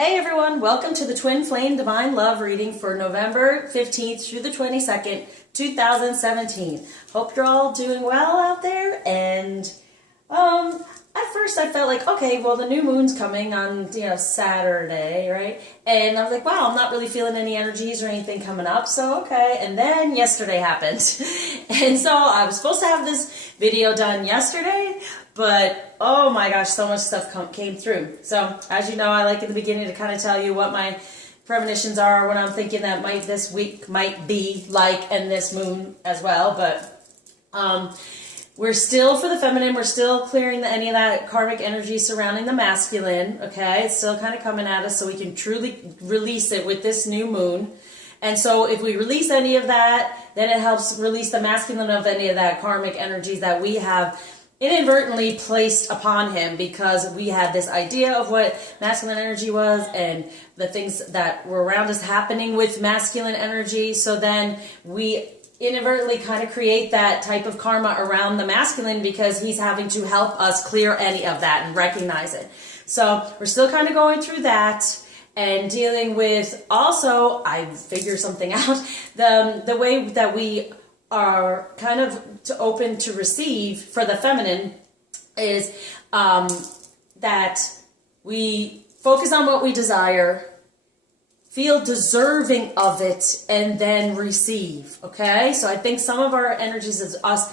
Hey everyone, welcome to the Twin Flame Divine Love reading for November 15th through the 22nd, 2017. Hope you're all doing well out there. And at first I felt like, okay, well the new moon's coming on, Saturday, right? And I was like, wow, I'm not really feeling any energies or anything coming up, so okay. And then yesterday happened. And so I was supposed to have this video done yesterday, but oh my gosh, so much stuff came through. So as you know, I like in the beginning to kind of tell you what my premonitions are, what I'm thinking that this week might be like, and this moon as well. But we're still, for the feminine, we're still clearing any of that karmic energy surrounding the masculine, okay? It's still kind of coming at us so we can truly release it with this new moon. And so if we release any of that, then it helps release the masculine of any of that karmic energies that we have inadvertently placed upon him, because we had this idea of what masculine energy was and the things that were around us happening with masculine energy. So then we inadvertently kind of create that type of karma around the masculine because he's having to help us clear any of that and recognize it. So we're still kind of going through that and dealing with, also, I figure something out, the way that we are kind of open to receive for the feminine is that we focus on what we desire, feel deserving of it, and then receive, okay? So I think some of our energies is us,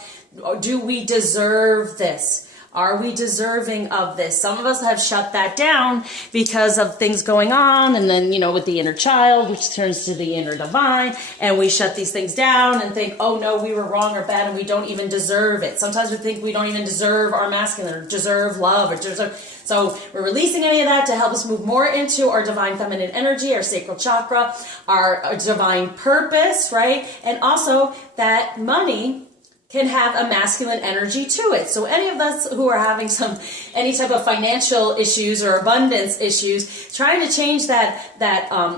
do we deserve this? Are we deserving of this? Some of us have shut that down because of things going on, and then, with the inner child, which turns to the inner divine, and we shut these things down and think, oh no, we were wrong or bad, and we don't even deserve it. Sometimes we think we don't even deserve our masculine, or deserve love, or deserve. So we're releasing any of that to help us move more into our divine feminine energy, our sacral chakra, our divine purpose, right? And also that money can have a masculine energy to it. So any of us who are having any type of financial issues or abundance issues, trying to change that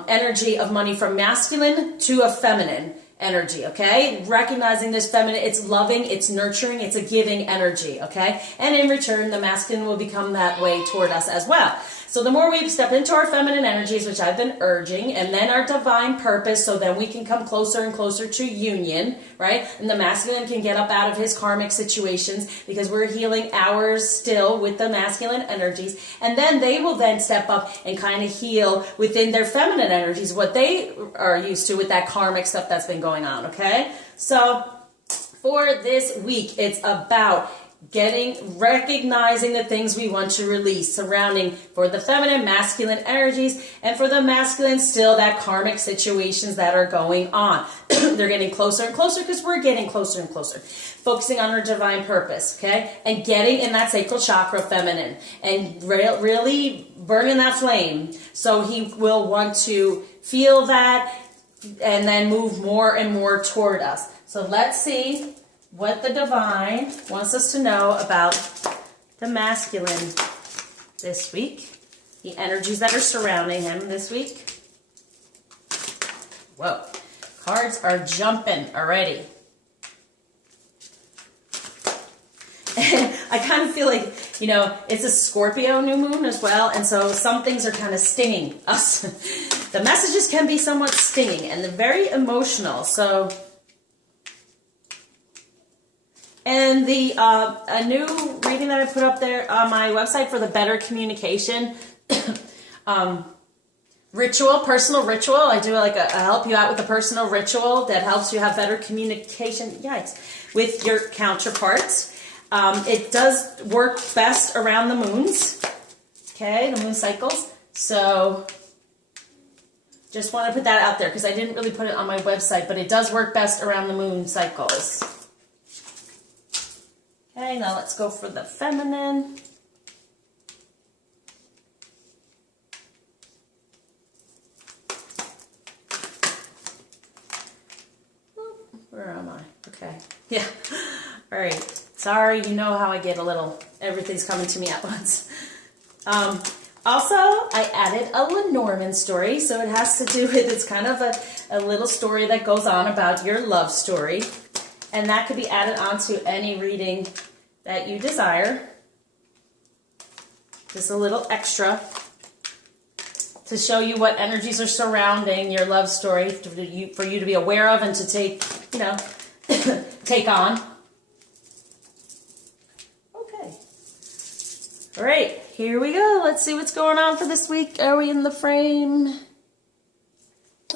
energy of money from masculine to a feminine energy, okay? Recognizing this feminine, it's loving, it's nurturing, it's a giving energy, okay? And in return, the masculine will become that way toward us as well. So the more we step into our feminine energies, which I've been urging, and then our divine purpose, so then we can come closer and closer to union, right? And the masculine can get up out of his karmic situations because we're healing ours still with the masculine energies. And then they will then step up and kind of heal within their feminine energies, what they are used to with that karmic stuff that's been going on, okay? So for this week, it's about recognizing the things we want to release surrounding, for the feminine, masculine energies, and for the masculine, still that karmic situations that are going on. They're getting closer and closer because we're getting closer and closer. Focusing on our divine purpose, okay? And getting in that sacral chakra feminine and really burning that flame. So he will want to feel that and then move more and more toward us. So let's see what the divine wants us to know about the masculine this week. The energies that are surrounding him this week. Whoa. Cards are jumping already. And I kind of feel like, it's a Scorpio new moon as well. And so some things are kind of stinging us. The messages can be somewhat stinging and they're very emotional. So, and a new reading that I put up there on my website for the better communication ritual, personal ritual. I do I help you out with a personal ritual that helps you have better communication, with your counterparts. It does work best around the moons, okay, the moon cycles. So just want to put that out there because I didn't really put it on my website, but it does work best around the moon cycles. Okay, now let's go for the feminine. Where am I? Okay. Yeah. All right. Sorry, you know how I get everything's coming to me at once. Also, I added a Lenormand story, so it has to do with, it's kind of a little story that goes on about your love story. And that could be added onto any reading that you desire. Just a little extra to show you what energies are surrounding your love story for you to be aware of and to take, you know, take on. Okay. All right, here we go. Let's see what's going on for this week. Are we in the frame?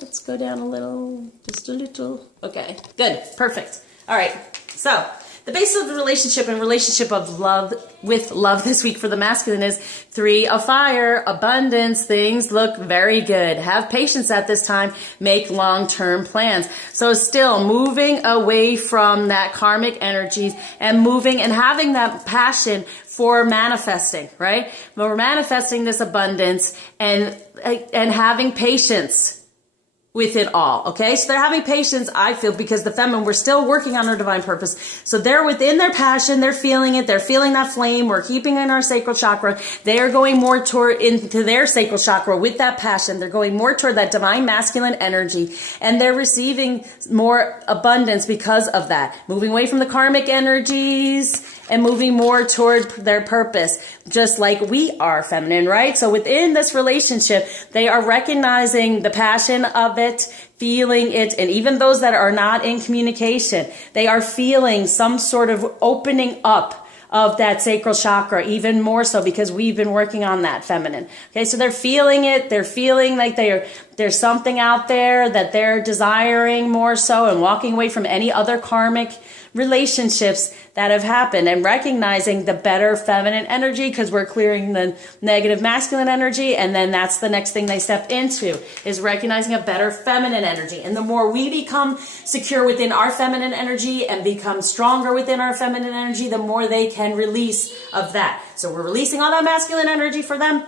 Let's go down a little, just a little. Okay, good, perfect. All right, so the base of the relationship and relationship of love with love this week for the masculine is 3 of fire, abundance. Things look very good. Have patience at this time. Make long-term plans. So still moving away from that karmic energies and moving and having that passion for manifesting, right? But we're manifesting this abundance and having patience with it all, okay? So they're having patience, I feel, because the feminine, we're still working on our divine purpose. So they're within their passion, they're feeling it, they're feeling that flame, we're keeping in our sacral chakra. They are going more toward into their sacral chakra with that passion. They're going more toward that divine masculine energy, and they're receiving more abundance because of that. Moving away from the karmic energies and moving more toward their purpose, just like we are feminine, right? So within this relationship, they are recognizing the passion of it, feeling it, and even those that are not in communication, they are feeling some sort of opening up of that sacral chakra, even more so because we've been working on that feminine. Okay, so they're feeling it, they're feeling like there's something out there that they're desiring more so, and walking away from any other karmic relationships that have happened and recognizing the better feminine energy, because we're clearing the negative masculine energy, and then that's the next thing they step into is recognizing a better feminine energy. And the more we become secure within our feminine energy and become stronger within our feminine energy, the more they can release of that. So we're releasing all that masculine energy for them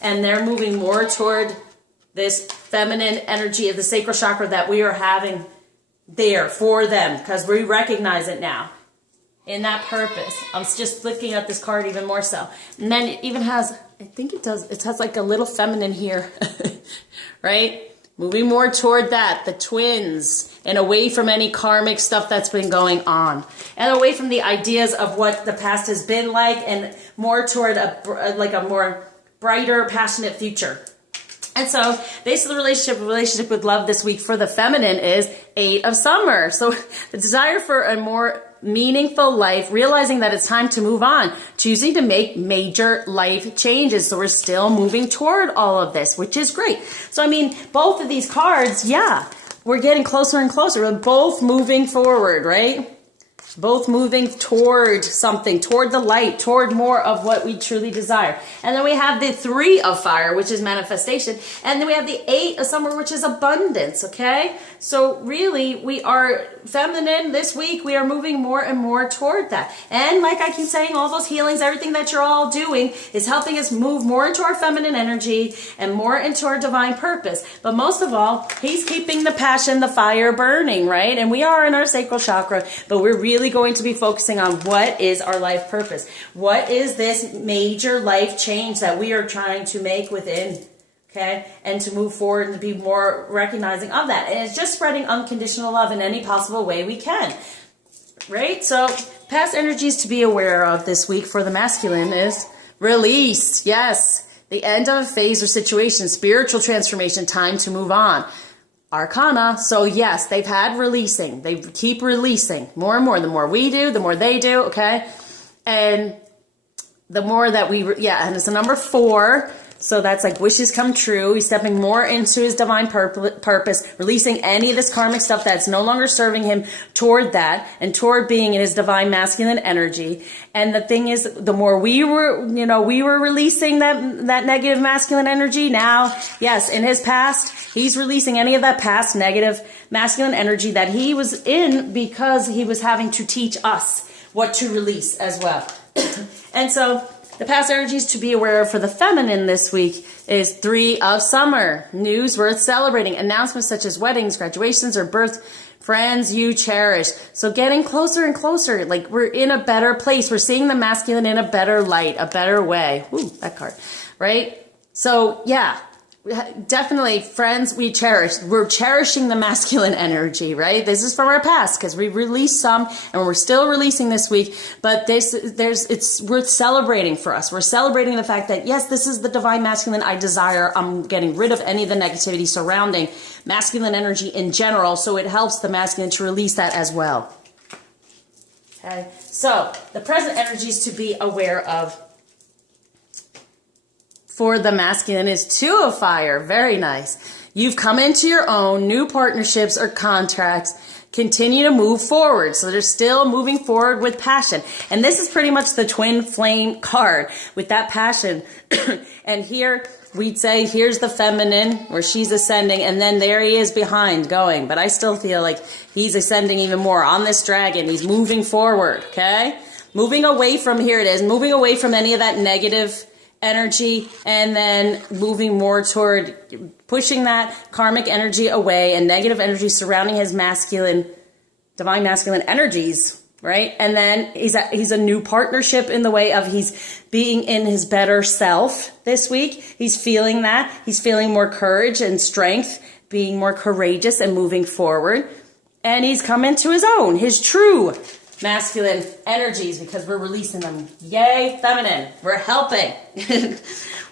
and they're moving more toward this feminine energy of the sacral chakra that we are having there for them, because we recognize it now in that purpose. I'm just looking at this card even more so. And then it even has, I think it has like a little feminine here, right? Moving more toward that, the twins, and away from any karmic stuff that's been going on. And away from the ideas of what the past has been like, and more toward a more brighter, passionate future. And so, basically, the relationship with love this week for the feminine is 8 of summer. So, the desire for a more meaningful life, realizing that it's time to move on, choosing to make major life changes. So, we're still moving toward all of this, which is great. So, I mean, both of these cards, yeah, we're getting closer and closer. We're both moving forward, right? Both moving toward something, toward the light, toward more of what we truly desire. And then we have the 3 of fire, which is manifestation. And then we have the 8 of summer, which is abundance, okay? So really, we are feminine this week. We are moving more and more toward that. And like I keep saying, all those healings, everything that you're all doing is helping us move more into our feminine energy and more into our divine purpose. But most of all, he's keeping the passion, the fire burning, right? And we are in our sacral chakra, but we're really going to be focusing on what is our life purpose. What is this major life change that we are trying to make within, okay? And to move forward and be more recognizing of that. And it's just spreading unconditional love in any possible way we can, right? So past energies to be aware of this week for the masculine is release. Yes, the end of a phase or situation, spiritual transformation, time to move on. Arcana. So yes, they've had releasing. They keep releasing more and more. The more we do, the more they do, okay? And the more that and it's a number 4. So that's like wishes come true. He's stepping more into his divine purpose, releasing any of this karmic stuff that's no longer serving him toward that and toward being in his divine masculine energy. And the thing is, the more we were releasing that negative masculine energy. Now, yes, in his past, he's releasing any of that past negative masculine energy that he was in because he was having to teach us what to release as well. And so the past energies to be aware of for the feminine this week is 3 of summer. News worth celebrating. Announcements such as weddings, graduations, or birth. Friends you cherish. So getting closer and closer. Like we're in a better place. We're seeing the masculine in a better light, a better way. Ooh, that card. Right? So yeah, definitely, friends, we're cherishing the masculine energy, right? This is from our past because we released some and we're still releasing this week, but it's worth celebrating for us. We're celebrating the fact that, yes, this is the divine masculine I desire. I'm getting rid of any of the negativity surrounding masculine energy in general, so it helps the masculine to release that as well. Okay, so the present energies to be aware of for the masculine is 2 of fire. Very nice. You've come into your own new partnerships or contracts. Continue to move forward. So they're still moving forward with passion. And this is pretty much the twin flame card with that passion. And here we'd say, here's the feminine where she's ascending. And then there he is behind going. But I still feel like he's ascending even more on this dragon. He's moving forward. Okay. Moving away from, here it is, moving away from any of that negative energy, and then moving more toward pushing that karmic energy away and negative energy surrounding his masculine, divine masculine energies, right? And then he's a new partnership in the way of he's being in his better self this week. He's feeling that. He's feeling more courage and strength, being more courageous and moving forward. And he's come into his own, his true masculine energies, because we're releasing them. Yay, feminine. We're helping.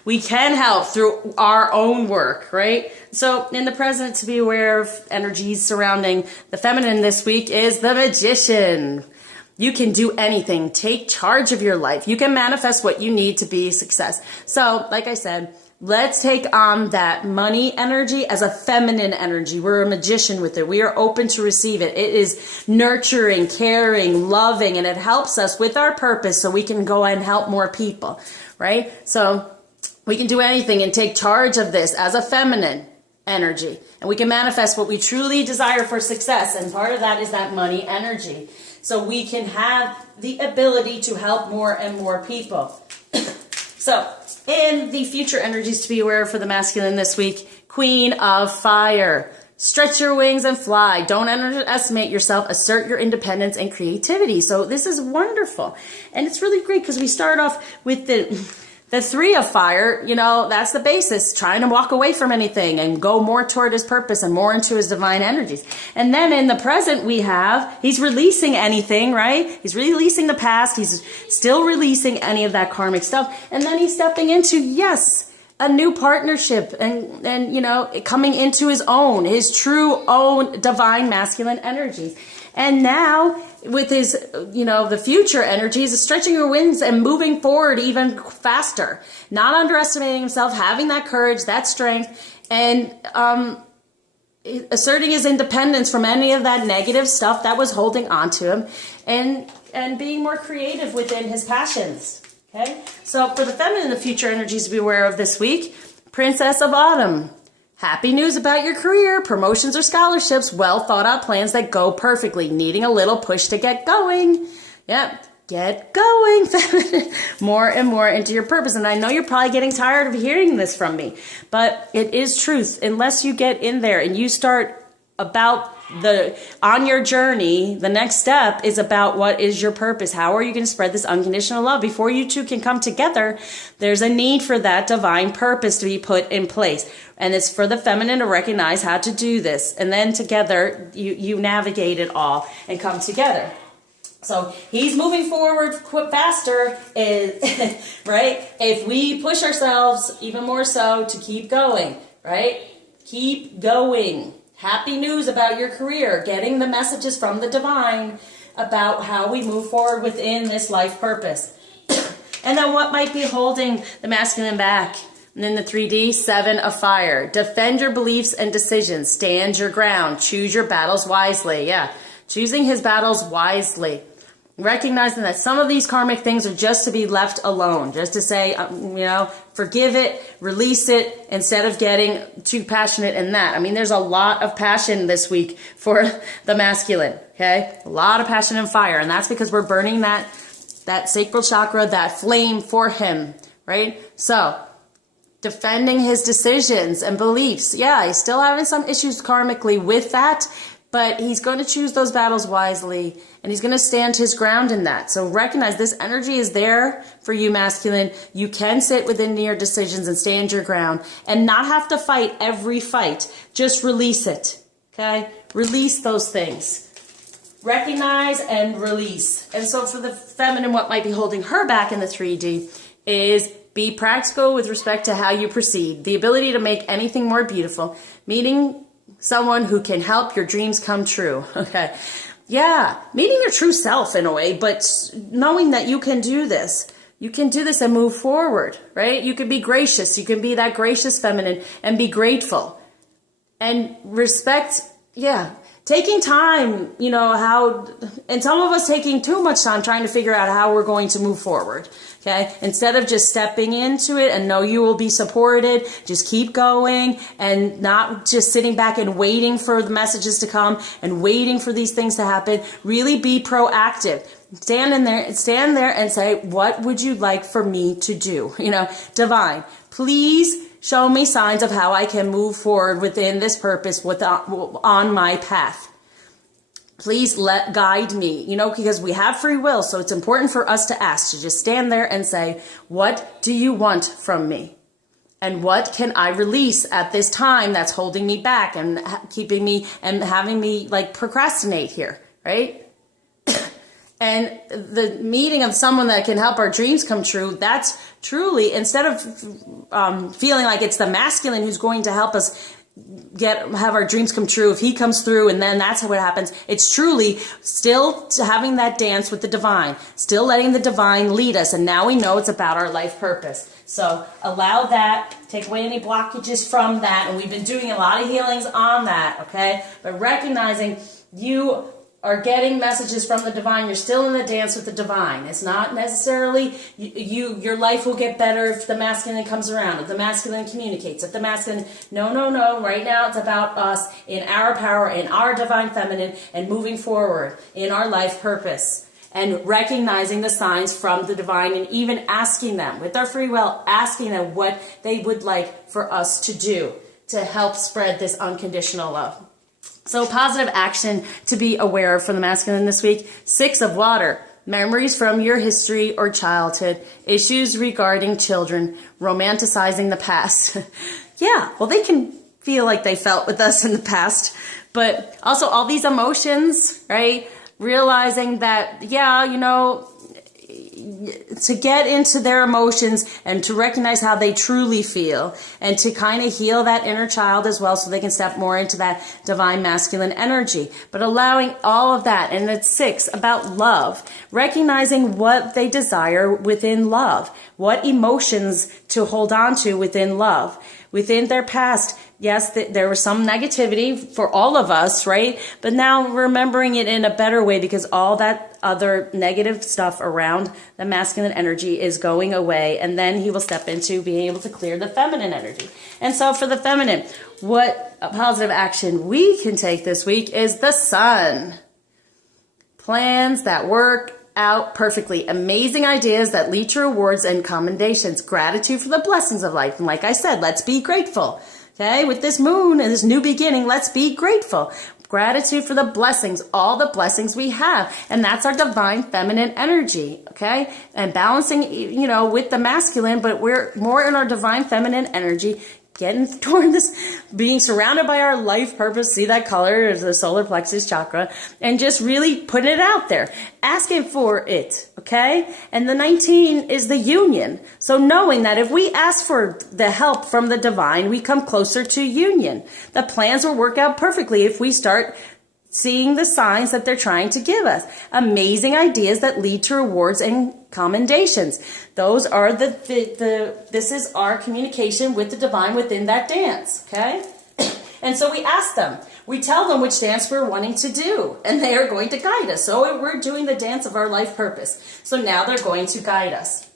We can help through our own work, right? So in the present, to be aware of energies surrounding the feminine this week is the Magician. You can do anything. Take charge of your life. You can manifest what you need to be a success. So, like I said, let's take on that money energy as a feminine energy. We're a magician with it. We are open to receive it. It is nurturing, caring, loving, and it helps us with our purpose so we can go and help more people, right? So we can do anything and take charge of this as a feminine energy. And we can manifest what we truly desire for success. And part of that is that money energy. So we can have the ability to help more and more people. So, in the future energies to be aware of for the masculine this week, Queen of Fire. Stretch your wings and fly. Don't underestimate yourself. Assert your independence and creativity. So this is wonderful. And it's really great because we start off with the 3 of fire. You know, that's the basis. Trying to walk away from anything and go more toward his purpose and more into his divine energies. And then in the present we have, he's releasing anything, right? He's releasing the past. He's still releasing any of that karmic stuff. And then he's stepping into, yes, a new partnership and you know, coming into his own, his true own divine masculine energies. And now with his, you know, the future energies, stretching your wings and moving forward even faster, not underestimating himself, having that courage, that strength, and asserting his independence from any of that negative stuff that was holding on to him, and being more creative within his passions. Okay, so for the feminine, the future energies to be aware of this week, Princess of Autumn. Happy news about your career, promotions or scholarships, well thought out plans that go perfectly, needing a little push to get going. Yep, get going, feminine, more and more into your purpose. And I know you're probably getting tired of hearing this from me, but it is truth. Unless you get in there and you start on your journey, the next step is about what is your purpose. How are you going to spread this unconditional love? Before you two can come together, there's a need for that divine purpose to be put in place. And it's for the feminine to recognize how to do this. And then together, you navigate it all and come together. So he's moving forward faster, right? If we push ourselves even more so to keep going, right? Keep going. Happy news about your career, getting the messages from the divine about how we move forward within this life purpose. And then what might be holding the masculine back? And then the 3D, 7 of fire. Defend your beliefs and decisions. Stand your ground. Choose your battles wisely. Yeah, choosing his battles wisely. Recognizing that some of these karmic things are just to be left alone. Just to say, you know, forgive it, release it, instead of getting too passionate in that. I mean, there's a lot of passion this week for the masculine, okay? A lot of passion and fire. And that's because we're burning that sacral chakra, that flame for him, right? So, defending his decisions and beliefs. Yeah, he's still having some issues karmically with that, but he's going to choose those battles wisely, and he's going to stand his ground in that. So recognize this energy is there for you, masculine. You can sit within your decisions and stand your ground and not have to fight every fight. Just release it, okay? Release those things. Recognize and release. And so for the feminine, what might be holding her back in the 3D is be practical with respect to how you proceed. The ability to make anything more beautiful. Meeting someone who can help your dreams come true. Okay. Yeah. Meeting your true self in a way, but knowing that you can do this. You can do this and move forward, right? You can be gracious. You can be that gracious feminine and be grateful. And respect, taking time, and some of us taking too much time trying to figure out how we're going to move forward, okay? Instead of just stepping into it and know you will be supported, just keep going and not just sitting back and waiting for the messages to come and waiting for these things to happen. Really be proactive. Stand there and say, what would you like for me to do? Divine, please show me signs of how I can move forward within this purpose on my path. Please guide me, because we have free will. So it's important for us to ask, to just stand there and say, what do you want from me? And what can I release at this time that's holding me back and keeping me and having me procrastinate here, right? And the meeting of someone that can help our dreams come true, that's truly, instead of feeling like it's the masculine who's going to help us have our dreams come true, if he comes through and then that's how it happens, it's truly still having that dance with the divine, still letting the divine lead us. And now we know it's about our life purpose. So allow that, take away any blockages from that. And we've been doing a lot of healings on that, okay? But recognizing you are getting messages from the divine. You're still in the dance with the divine. It's not necessarily your life will get better if the masculine comes around, if the masculine communicates, if the masculine, no. Right now it's about us in our power, in our divine feminine, and moving forward in our life purpose. And recognizing the signs from the divine and even asking them, with our free will, asking them what they would like for us to do to help spread this unconditional love. So positive action to be aware of for the masculine this week. 6 of water. Memories from your history or childhood. Issues regarding children. Romanticizing the past. Well, they can feel like they felt with us in the past. But also all these emotions, right? Realizing that, to get into their emotions and to recognize how they truly feel and to kind of heal that inner child as well so they can step more into that divine masculine energy. But allowing all of that, and it's 6 about love, recognizing what they desire within love, what emotions to hold on to within love, within their past. Yes, there was some negativity for all of us, right? But now remembering it in a better way because all that other negative stuff around the masculine energy is going away. And then he will step into being able to clear the feminine energy. And so for the feminine, what positive action we can take this week is the sun. Plans that work out perfectly. Amazing ideas that lead to rewards and commendations. Gratitude for the blessings of life. And like I said, let's be grateful. Okay, with this moon and this new beginning, let's be grateful. Gratitude for the blessings, all the blessings we have. And that's our divine feminine energy, okay? And balancing, with the masculine, but we're more in our divine feminine energy, getting toward this, being surrounded by our life purpose. See that color, the solar plexus chakra, and just really putting it out there, asking for it, okay? And the 19 is the union. So knowing that if we ask for the help from the divine, we come closer to union. The plans will work out perfectly if we start seeing the signs that they're trying to give us. Amazing ideas that lead to rewards and commendations. Those are this is our communication with the divine within that dance, okay? And so we ask them, we tell them which dance we're wanting to do, and they are going to guide us. So we're doing the dance of our life purpose. So now they're going to guide us.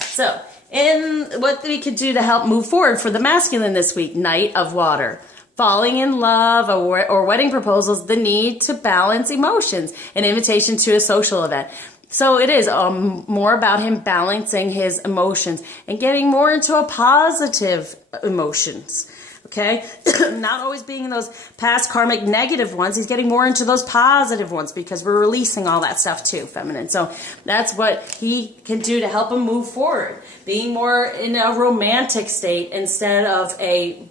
So, in what we could do to help move forward for the masculine this week, Knight of Water. Falling in love or wedding proposals, the need to balance emotions, an invitation to a social event. So it is more about him balancing his emotions and getting more into a positive emotions. okay? Not always being in those past karmic negative ones. He's getting more into those positive ones because we're releasing all that stuff too, feminine. So that's what he can do to help him move forward. Being more in a romantic state instead of a...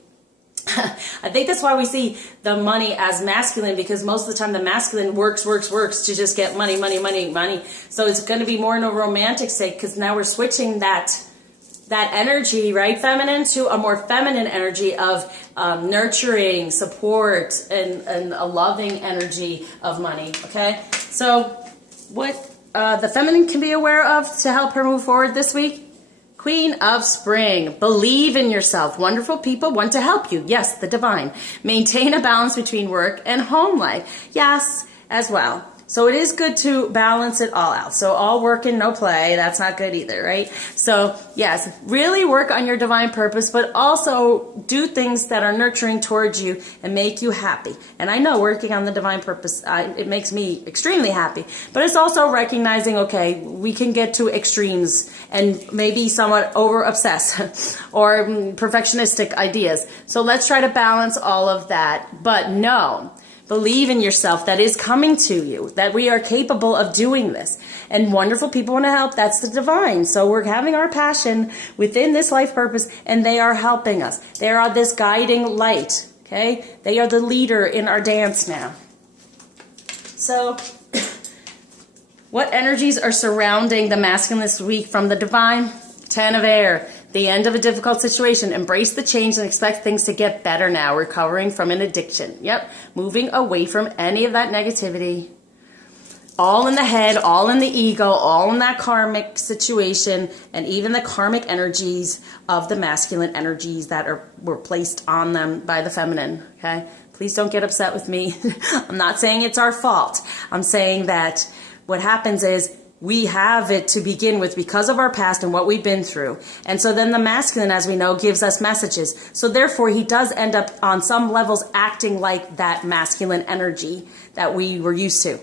I think that's why we see the money as masculine, because most of the time the masculine works to just get money. So it's going to be more in a romantic state, because now we're switching that energy, right, feminine, to a more feminine energy of nurturing, support, and a loving energy of money, okay? So what the feminine can be aware of to help her move forward this week? Queen of Spring. Believe in yourself. Wonderful people want to help you. Yes, the divine. Maintain a balance between work and home life. Yes, as well. So it is good to balance it all out. So all work and no play, that's not good either, right? So yes, really work on your divine purpose, but also do things that are nurturing towards you and make you happy. And I know working on the divine purpose, it makes me extremely happy. But it's also recognizing, okay, we can get to extremes and maybe somewhat over-obsess or perfectionistic ideas. So let's try to balance all of that. But no. Believe in yourself. That is coming to you, that we are capable of doing this. And wonderful people want to help. That's the divine. So we're having our passion within this life purpose, and they are helping us. They are this guiding light. Okay? They are the leader in our dance now. So what energies are surrounding the masculine this week from the divine? 10 of air. The end of a difficult situation. Embrace the change and expect things to get better now. Recovering from an addiction. Yep. Moving away from any of that negativity. All in the head, all in the ego, all in that karmic situation, and even the karmic energies of the masculine energies that were placed on them by the feminine. Okay? Please don't get upset with me. I'm not saying it's our fault. I'm saying that what happens is we have it to begin with because of our past and what we've been through. And so then the masculine, as we know, gives us messages. So therefore, he does end up on some levels acting like that masculine energy that we were used to,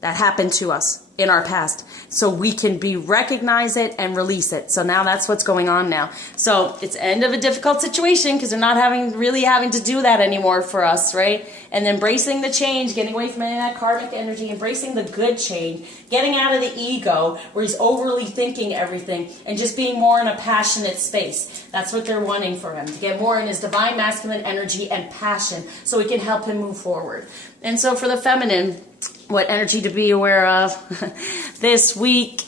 that happened to us in our past. So we can recognize it and release it. So now that's what's going on now. So it's end of a difficult situation because they're not really having to do that anymore for us, right? And embracing the change, getting away from any of that karmic energy, embracing the good change, getting out of the ego where he's overly thinking everything and just being more in a passionate space. That's what they're wanting for him, to get more in his divine masculine energy and passion so we can help him move forward. And so for the feminine, what energy to be aware of this week?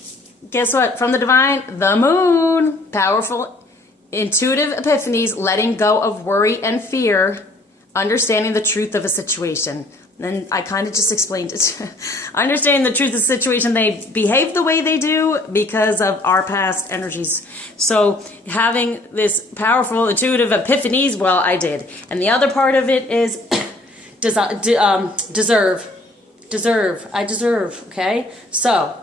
Guess what? From the divine, the moon. Powerful, intuitive epiphanies, letting go of worry and fear, understanding the truth of a situation. And I kind of just explained it. Understanding the truth of the situation, they behave the way they do because of our past energies. So having this powerful, intuitive epiphanies, well, I did. And the other part of it is deserve. I deserve, okay? So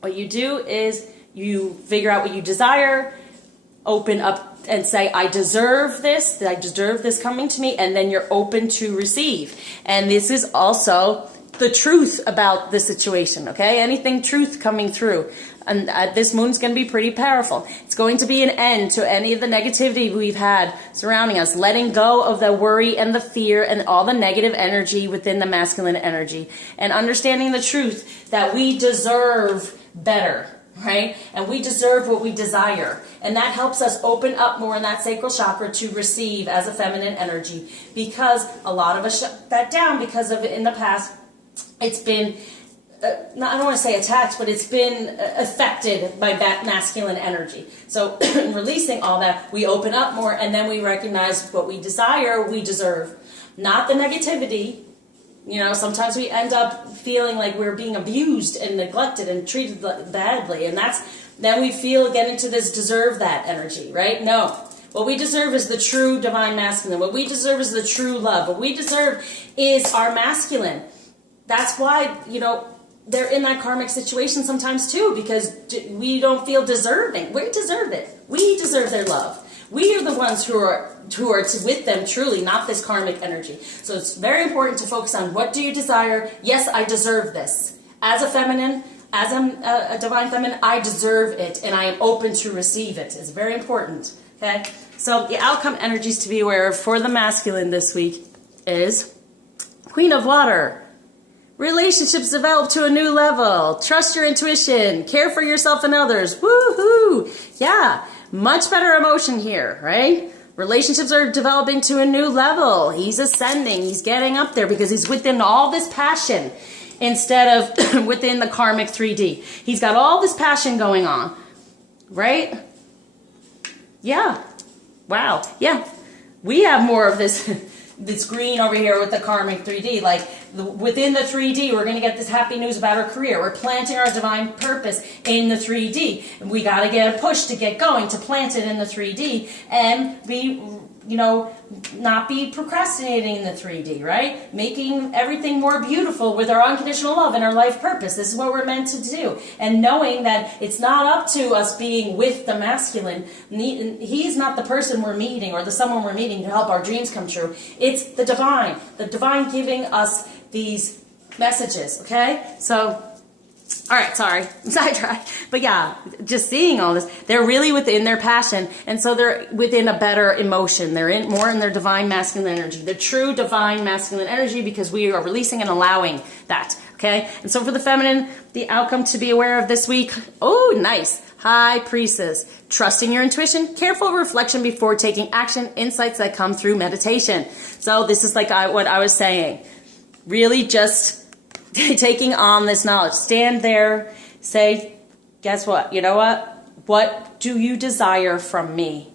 what you do is you figure out what you desire, open up and say, I deserve this coming to me, and then you're open to receive. And this is also the truth about the situation, okay? Anything truth coming through. And this moon's going to be pretty powerful. It's going to be an end to any of the negativity we've had surrounding us, letting go of the worry and the fear and all the negative energy within the masculine energy, and understanding the truth that we deserve better, right? And we deserve what we desire. And that helps us open up more in that sacral chakra to receive as a feminine energy, because a lot of us shut that down because of in the past it's been I don't want to say attacked, but it's been affected by that masculine energy. So releasing all that, we open up more, and then we recognize what we desire, we deserve. Not the negativity. You know, sometimes we end up feeling like we're being abused and neglected and treated badly, and then we get into this deserve that energy, right? No. What we deserve is the true divine masculine. What we deserve is the true love. What we deserve is our masculine. That's why, they're in that karmic situation sometimes too, because we don't feel deserving. We deserve it. We deserve their love. We are the ones who are with them truly, not this karmic energy. So it's very important to focus on, what do you desire? Yes, I deserve this. As a feminine, as a divine feminine, I deserve it, and I am open to receive it. It's very important. Okay, so the outcome energies to be aware of for the masculine this week is Queen of Water. Relationships develop to a new level. Trust your intuition. Care for yourself and others. Woohoo! Yeah, much better emotion here, right? Relationships are developing to a new level. He's ascending. He's getting up there because he's within all this passion instead of within the karmic 3D. He's got all this passion going on, right? Yeah. Wow. Yeah. We have more of this this green over here with the karmic 3D. Like within the 3D, we're going to get this happy news about our career. We're planting our divine purpose in the 3D. And we got to get a push to get going, to plant it in the 3D and be, you know, not be procrastinating in the 3D, right? Making everything more beautiful with our unconditional love and our life purpose. This is what we're meant to do. And knowing that it's not up to us being with the masculine. He's not the person we're meeting or the someone we're meeting to help our dreams come true. It's the divine giving us these messages, okay? So, all right, sorry, sidetrack. But yeah, just seeing all this, they're really within their passion, and so they're within a better emotion. They're more in their divine masculine energy, the true divine masculine energy, because we are releasing and allowing that, okay? And so for the feminine, the outcome to be aware of this week, oh, nice. High Priestess, trusting your intuition, careful reflection before taking action, insights that come through meditation. So this is like what I was saying. Really just taking on this knowledge. Stand there, say, guess what? You know what? What do you desire from me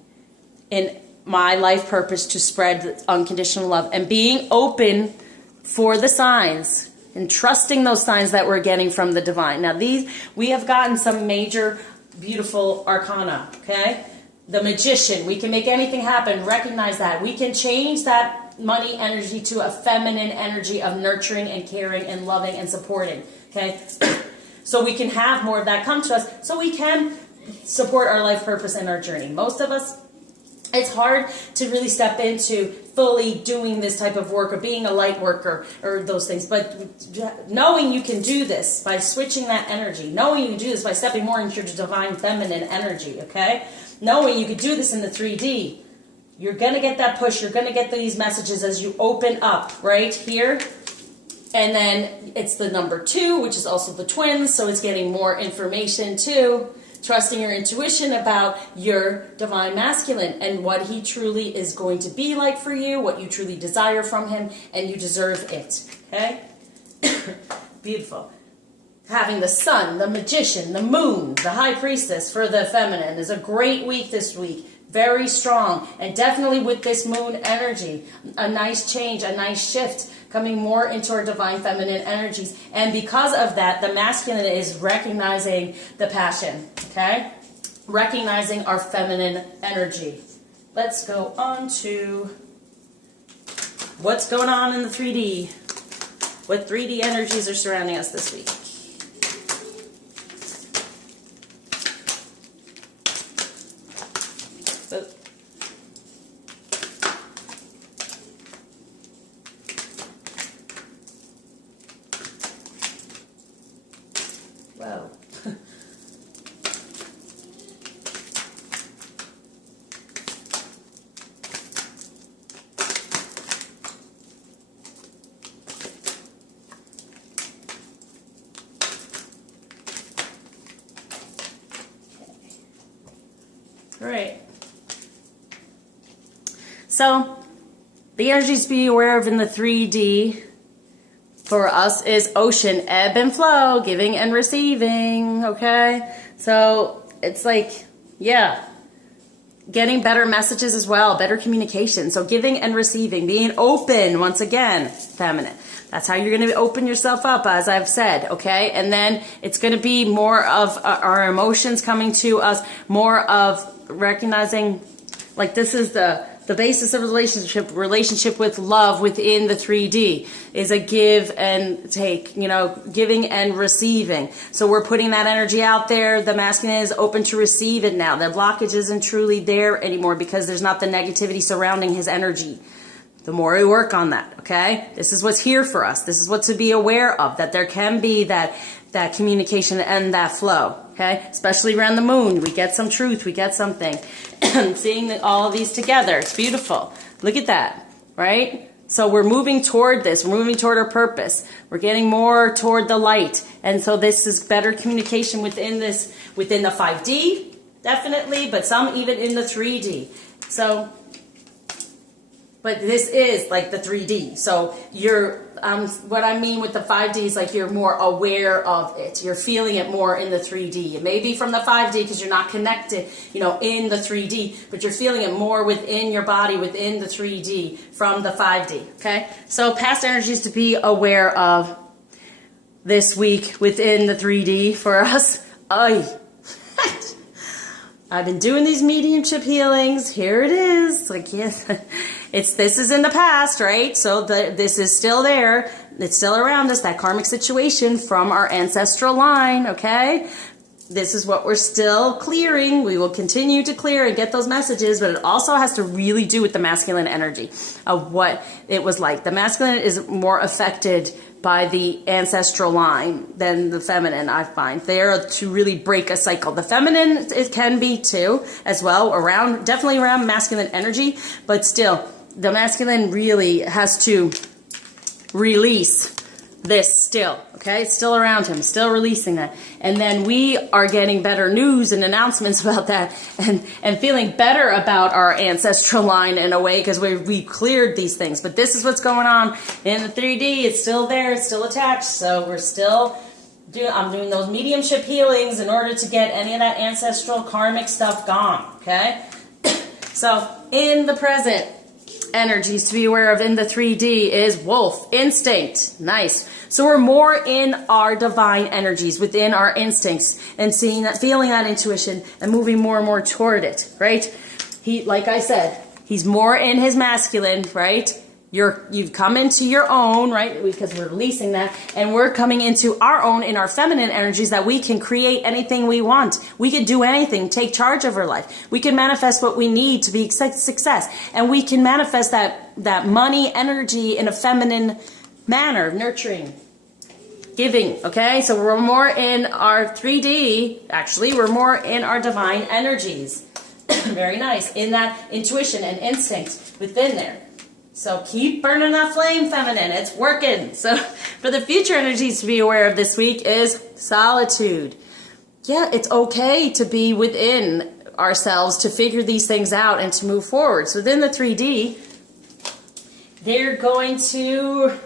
in my life purpose to spread unconditional love? And being open for the signs and trusting those signs that we're getting from the divine. Now we have gotten some major beautiful arcana, okay? The Magician, we can make anything happen. Recognize that. We can change that money energy to a feminine energy of nurturing and caring and loving and supporting, okay? So we can have more of that come to us so we can support our life purpose and our journey. Most of us, it's hard to really step into fully doing this type of work or being a light worker or those things. But knowing you can do this by switching that energy, knowing you can do this by stepping more into your divine feminine energy, okay? Knowing you could do this in the 3D, you're going to get that push. You're going to get these messages as you open up right here. And then it's the number 2, which is also the twins. So it's getting more information too. Trusting your intuition about your divine masculine and what he truly is going to be like for you, what you truly desire from him, and you deserve it. Okay? Beautiful. Having the sun, the Magician, the moon, the High Priestess for the feminine is a great week this week. Very strong. And definitely with this moon energy, a nice change, a nice shift, coming more into our divine feminine energies. And because of that, the masculine is recognizing the passion, okay? Recognizing our feminine energy. Let's go on to what's going on in the 3D. What 3D energies are surrounding us this week. Whoa. Great. So, the energies to be aware of in the 3D for us is ocean, ebb and flow, giving and receiving, okay? So it's like, yeah, getting better messages as well, better communication. So giving and receiving, being open, once again, feminine. That's how you're going to open yourself up, as I've said, okay? And then it's going to be more of our emotions coming to us, more of recognizing, like this is the basis of relationship with love within the 3D is a give and take, you know, giving and receiving. So we're putting that energy out there. The masculine is open to receive it now. The blockage isn't truly there anymore because there's not the negativity surrounding his energy. The more we work on that, okay? This is what's here for us. This is what to be aware of, that there can be that communication and that flow. okay? Especially around the moon, we get some truth, we get something. Seeing all of these together, it's beautiful. Look at that, right? So we're moving toward this, we're moving toward our purpose. We're getting more toward the light. And so this is better communication within this, within the 5D, definitely, but some even in the 3D. So, but this is like the 3D. So you're, what I mean with the 5D is like you're more aware of it. You're feeling it more in the 3D. It may be from the 5D because you're not connected, you know, in the 3D, but you're feeling it more within your body, within the 3D from the 5D, okay? So past energies to be aware of this week within the 3D for us. I've been doing these mediumship healings. Here it is. Like, yes, this is in the past, right? So this is still there. It's still around us, that karmic situation from our ancestral line, okay? This is what we're still clearing. We will continue to clear and get those messages, but it also has to really do with the masculine energy of what it was like. The masculine is more affected by the ancestral line than the feminine, I find. They're to really break a cycle. The feminine, it can be too, as well, definitely around masculine energy, but still, the masculine really has to release this still, okay? It's still around him, still releasing that. And then we are getting better news and announcements about that and feeling better about our ancestral line in a way because we cleared these things. But this is what's going on in the 3D. It's still there, it's still attached. So we're still I'm doing those mediumship healings in order to get any of that ancestral karmic stuff gone, okay? So in the present, energies to be aware of in the 3D is wolf, instinct. Nice. So we're more in our divine energies, within our instincts, and seeing that, feeling that intuition, and moving more and more toward it, right? Like I said, he's more in his masculine, right? You've come into your own, right? Because we're releasing that, and we're coming into our own in our feminine energies that we can create anything we want. We can do anything, take charge of our life. We can manifest what we need to be success, and we can manifest that money energy in a feminine manner, nurturing, giving, okay? So we're more in our 3D, actually, we're more in our divine energies. Very nice, in that intuition and instinct within there. So keep burning that flame, feminine. It's working. So for the future energies to be aware of this week is solitude. Yeah, it's okay to be within ourselves to figure these things out and to move forward. So within the 3D, they're going to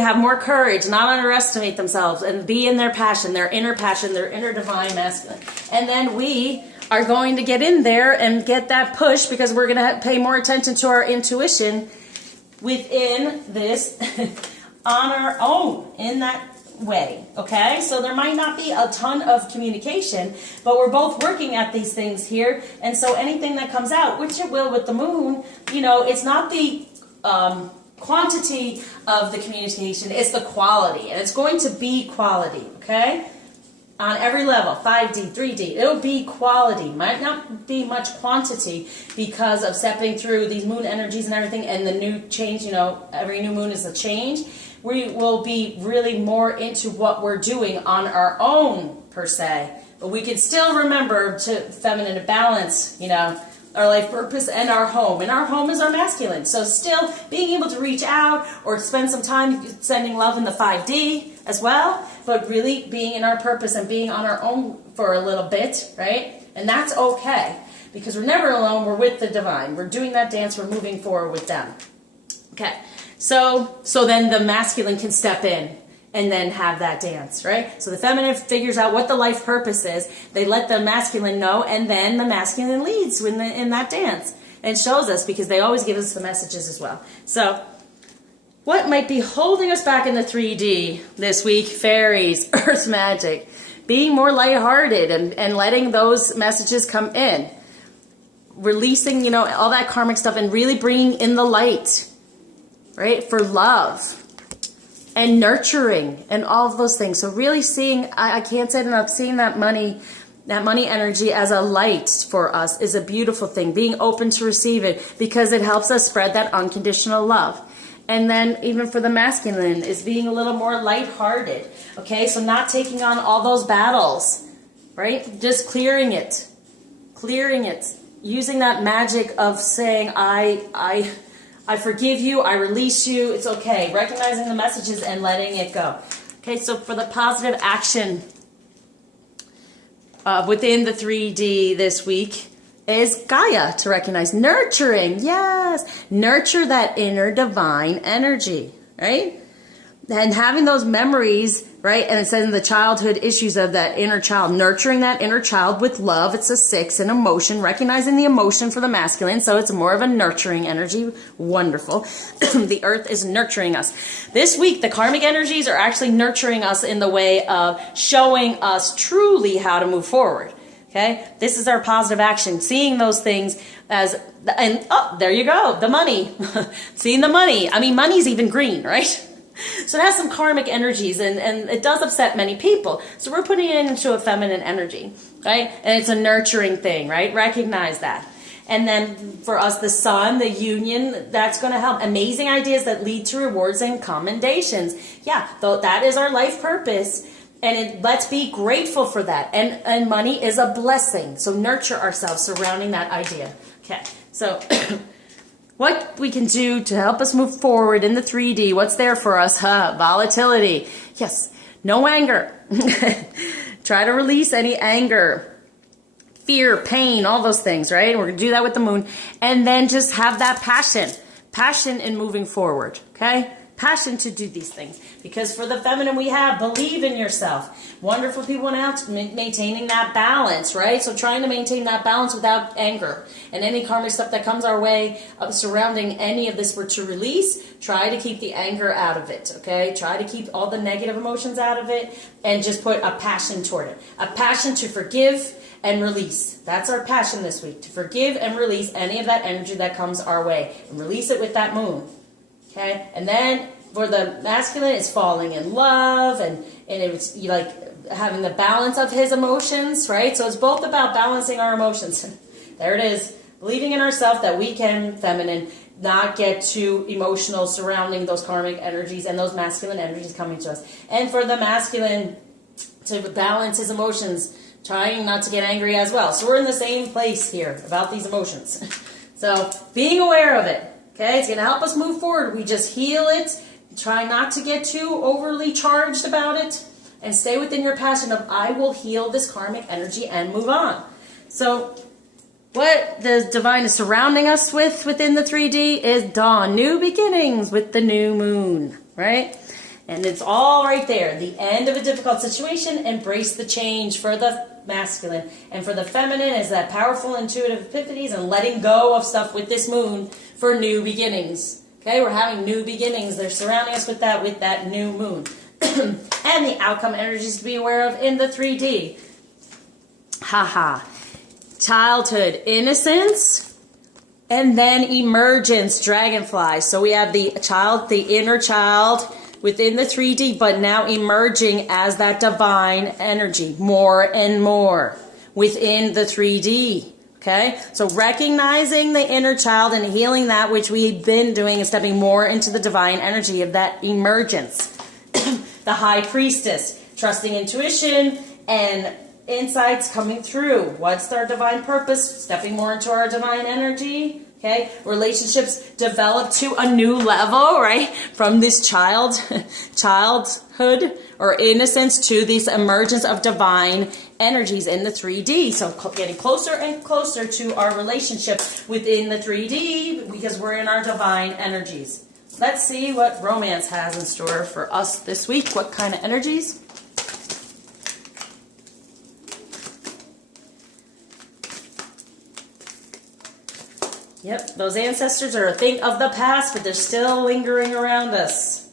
have more courage, not underestimate themselves, and be in their passion, their inner divine masculine. And then we are going to get in there and get that push because we're going to pay more attention to our intuition within this on our own in that way, okay? So there might not be a ton of communication, but we're both working at these things here, and so anything that comes out, which it will with the moon, you know, it's not the quantity of the communication, it's the quality, and it's going to be quality, okay? On every level, 5D, 3D, it'll be quality. Might not be much quantity because of stepping through these moon energies and everything, and the new change, you know, every new moon is a change. We will be really more into what we're doing on our own, per se. But we can still remember to feminine balance, you know, our life purpose and our home. And our home is our masculine. So still being able to reach out or spend some time sending love in the 5D as well, but really being in our purpose and being on our own for a little bit, right? And that's okay, because we're never alone. We're with the divine. We're doing that dance. We're moving forward with them. Okay, so then the masculine can step in and then have that dance, right? So the feminine figures out what the life purpose is. They let the masculine know, and then the masculine leads in that dance and shows us, because they always give us the messages as well. So what might be holding us back in the 3D this week? Fairies, earth magic, being more lighthearted and letting those messages come in. Releasing, you know, all that karmic stuff and really bringing in the light, right? For love and nurturing and all of those things. So really seeing, I can't say it enough, seeing that money energy as a light for us is a beautiful thing. Being open to receive it because it helps us spread that unconditional love. And then even for the masculine is being a little more lighthearted. Okay, so not taking on all those battles, right? Just clearing it, using that magic of saying, I forgive you, I release you, it's okay. Recognizing the messages and letting it go. Okay, so for the positive action within the 3D this week is Gaia, to recognize nurturing. Yes, nurture that inner divine energy, right? And having those memories, right? And it says in the childhood issues of that inner child, nurturing that inner child with love. It's a 6 in emotion, recognizing the emotion for the masculine. So it's more of a nurturing energy. Wonderful. The earth is nurturing us. This week, the karmic energies are actually nurturing us in the way of showing us truly how to move forward. Okay, this is our positive action, seeing those things as, and oh, there you go, the money, seeing the money. I mean, money's even green, right? So it has some karmic energies, and it does upset many people. So we're putting it into a feminine energy, right? And it's a nurturing thing, right? Recognize that. And then for us, the sun, the union, that's going to help. Amazing ideas that lead to rewards and commendations. Yeah, though that is our life purpose. And let's be grateful for that. And money is a blessing. So nurture ourselves surrounding that idea. Okay, so what we can do to help us move forward in the 3D, what's there for us? Volatility. Yes, no anger. Try to release any anger, fear, pain, all those things, right? We're going to do that with the moon. And then just have that passion in moving forward, okay? Passion to do these things. Because for the feminine we have, believe in yourself. Wonderful people now, maintaining that balance, right? So trying to maintain that balance without anger. And any karmic stuff that comes our way surrounding any of this we're to release, try to keep the anger out of it, okay? Try to keep all the negative emotions out of it and just put a passion toward it. A passion to forgive and release. That's our passion this week, to forgive and release any of that energy that comes our way. And release it with that moon. Okay, and then for the masculine, it's falling in love, and it's like having the balance of his emotions, right? So it's both about balancing our emotions. There it is, believing in ourselves that we can, feminine, not get too emotional surrounding those karmic energies and those masculine energies coming to us. And for the masculine, to balance his emotions, trying not to get angry as well. So we're in the same place here about these emotions. So being aware of it. Okay, it's going to help us move forward. We just heal it. Try not to get too overly charged about it. And stay within your passion of, I will heal this karmic energy and move on. So what the divine is surrounding us with within the 3D is dawn. New beginnings with the new moon, right? And it's all right there. The end of a difficult situation. Embrace the change for the masculine. And for the feminine is that powerful intuitive epiphanies and letting go of stuff with this moon for new beginnings. Okay, we're having new beginnings. They're surrounding us with that new moon. And the outcome energies to be aware of in the 3D. Haha. Childhood innocence and then emergence, dragonfly. So we have the child, the inner child within the 3D, but now emerging as that divine energy more and more within the 3D. Okay, so recognizing the inner child and healing that which we've been doing and stepping more into the divine energy of that emergence. The high priestess, trusting intuition and insights coming through. What's our divine purpose? Stepping more into our divine energy. Okay, relationships develop to a new level, right? From this childhood or innocence to this emergence of divine energies in the 3D. So getting closer and closer to our relationship within the 3D because we're in our divine energies. Let's see what romance has in store for us this week. What kind of energies? Yep, those ancestors are a thing of the past, but they're still lingering around us.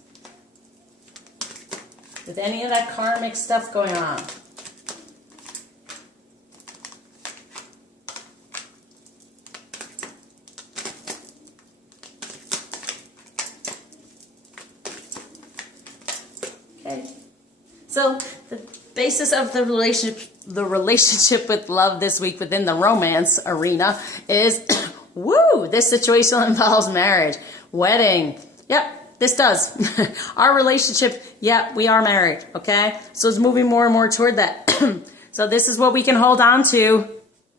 With any of that karmic stuff going on. Okay. So the basis of the relationship with love this week within the romance arena is woo! This situation involves marriage, wedding. Yep, this does. Our relationship, yeah, we are married, okay? So it's moving more and more toward that. So this is what we can hold on to,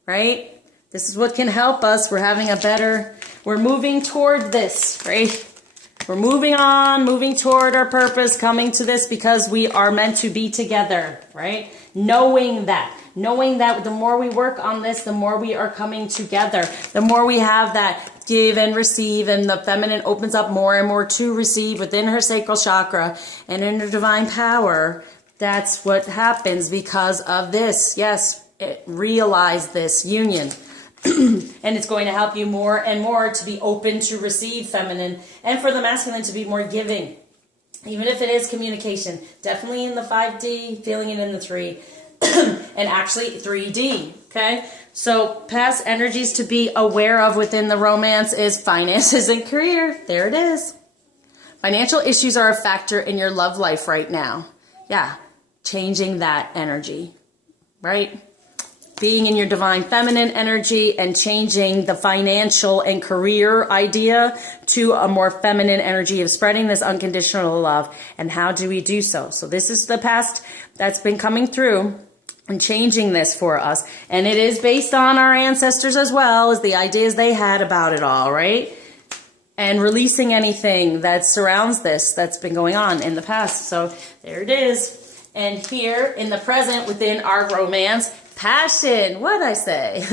right? This is what can help us. We're moving toward this, right? We're moving on, moving toward our purpose, coming to this because we are meant to be together, right? Knowing that the more we work on this, the more we are coming together, the more we have that give and receive, and the feminine opens up more and more to receive within her sacral chakra and in her divine power. That's what happens because of this. Yes, realize this union. And it's going to help you more and more to be open to receive feminine, and for the masculine to be more giving, even if it is communication. Definitely in the 5D, feeling it in the 3, and actually 3D. Okay, so past energies to be aware of within the romance is finances and career. There it is. Financial issues are a factor in your love life right now. Yeah, changing that energy, right? Being in your divine feminine energy and changing the financial and career idea to a more feminine energy of spreading this unconditional love. And how do we do so? So this is the past that's been coming through and changing this for us. And it is based on our ancestors as well as the ideas they had about it all, right? And releasing anything that surrounds this that's been going on in the past. So there it is. And here in the present within our romance, passion, what'd I say?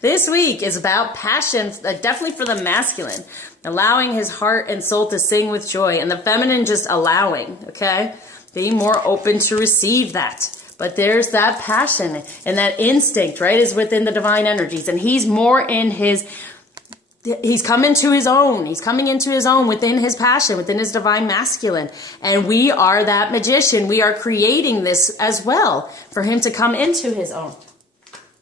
This week is about passion, definitely for the masculine, allowing his heart and soul to sing with joy, and the feminine just allowing, okay? Being more open to receive that. But there's that passion and that instinct, right, is within the divine energies, and he's more in he's coming into his own within his passion, within his divine masculine. And we are that magician. We are creating this as well for him to come into his own.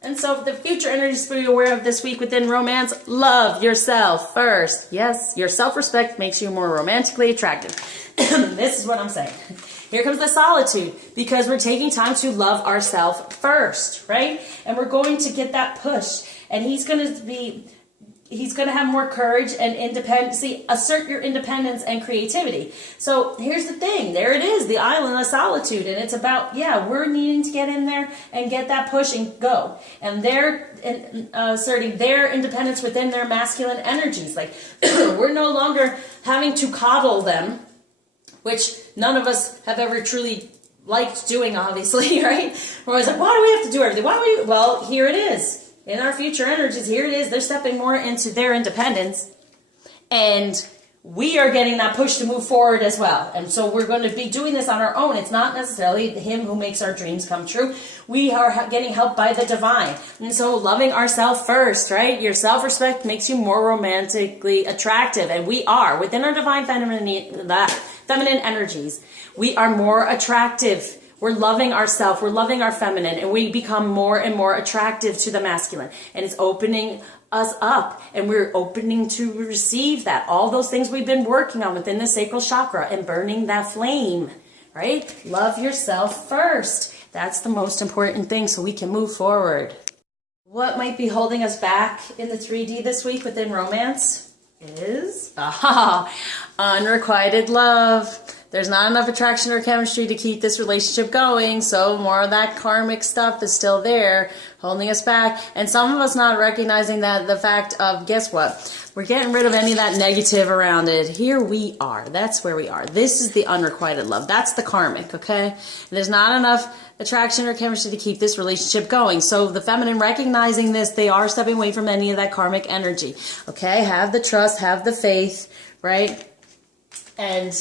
And so the future energies to be aware of this week within romance, love yourself first. Yes, your self-respect makes you more romantically attractive. This is what I'm saying. Here comes the solitude, because we're taking time to love ourselves first, right? And we're going to get that push. And he's going to have more courage and independency, assert your independence and creativity. So here's the thing. There it is, the island of solitude. And it's about, yeah, we're needing to get in there and get that push and go. And they're asserting their independence within their masculine energies. Like, we're no longer having to coddle them, which none of us have ever truly liked doing, obviously, right? We're always like, why do we have to do everything? Well, here it is. In our future energies, here it is. They're stepping more into their independence. And we are getting that push to move forward as well. And so we're going to be doing this on our own. It's not necessarily him who makes our dreams come true. We are getting helped by the divine. And so loving ourselves first, right? Your self-respect makes you more romantically attractive. And we are, within our divine feminine energies, we are more attractive. We're loving ourselves, we're loving our feminine, and we become more and more attractive to the masculine. And it's opening us up, and we're opening to receive that. All those things we've been working on within the sacral chakra and burning that flame, right? Love yourself first. That's the most important thing so we can move forward. What might be holding us back in the 3D this week within romance is unrequited love. There's not enough attraction or chemistry to keep this relationship going, so more of that karmic stuff is still there, holding us back. And some of us not recognizing that the fact of, guess what? We're getting rid of any of that negative around it. Here we are. That's where we are. This is the unrequited love. That's the karmic, okay? And there's not enough attraction or chemistry to keep this relationship going. So the feminine recognizing this, they are stepping away from any of that karmic energy, okay? Have the trust, have the faith, right? And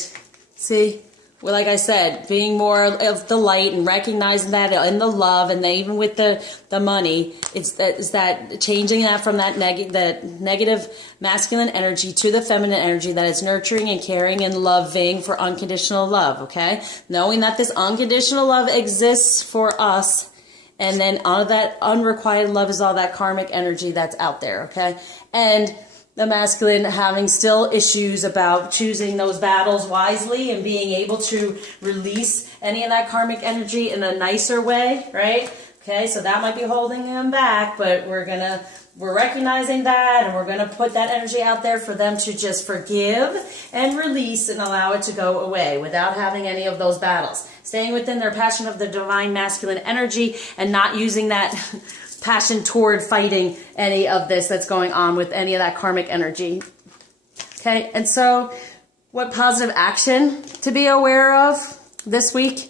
see, well, like I said, being more of the light and recognizing that in the love, and even with the money, it's that changing that from that negative masculine energy to the feminine energy that is nurturing and caring and loving for unconditional love, okay? Knowing that this unconditional love exists for us, and then all of that unrequited love is all that karmic energy that's out there, okay? And the masculine having still issues about choosing those battles wisely and being able to release any of that karmic energy in a nicer way, right? Okay, so that might be holding him back, but we're recognizing that, and we're gonna put that energy out there for them to just forgive and release and allow it to go away without having any of those battles. Staying within their passion of the divine masculine energy and not using that passion toward fighting any of this that's going on with any of that karmic energy. Okay, and so what positive action to be aware of this week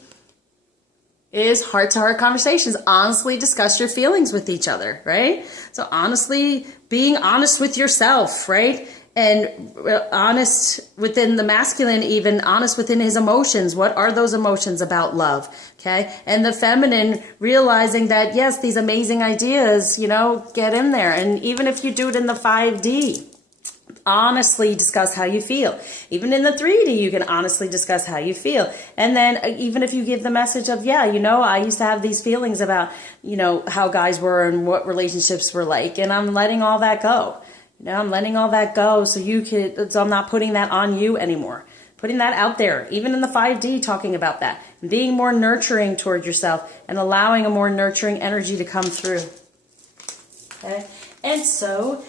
is heart-to-heart conversations. Honestly discuss your feelings with each other, right? So honestly, being honest with yourself, right? And honest within the masculine, even honest within his emotions. What are those emotions about love? Okay. And the feminine realizing that, yes, these amazing ideas, you know, get in there. And even if you do it in the 5D, honestly discuss how you feel. Even in the 3D, you can honestly discuss how you feel. And then even if you give the message of, yeah, you know, I used to have these feelings about, you know, how guys were and what relationships were like, and I'm letting all that go. You know, I'm letting all that go so I'm not putting that on you anymore. Putting that out there, even in the 5D, talking about that. Being more nurturing toward yourself and allowing a more nurturing energy to come through. Okay? And so,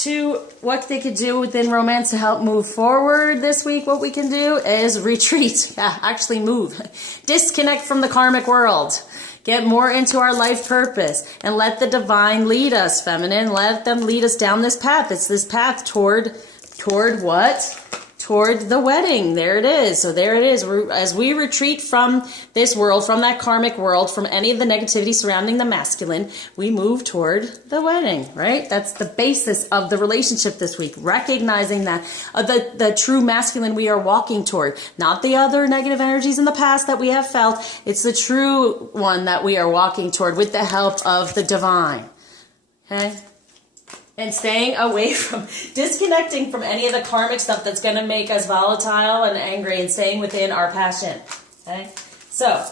to what they could do within romance to help move forward this week, what we can do is retreat. Yeah, actually move. Disconnect from the karmic world. Get more into our life purpose and let the divine lead us, feminine. Let them lead us down this path. It's this path toward what? Toward the wedding. There it is. So there it is. As we retreat from this world, from that karmic world, from any of the negativity surrounding the masculine, we move toward the wedding, right? That's the basis of the relationship this week. Recognizing that the true masculine we are walking toward, not the other negative energies in the past that we have felt. It's the true one that we are walking toward with the help of the divine. Okay? And staying away from, disconnecting from any of the karmic stuff that's going to make us volatile and angry, and staying within our passion. Okay? So,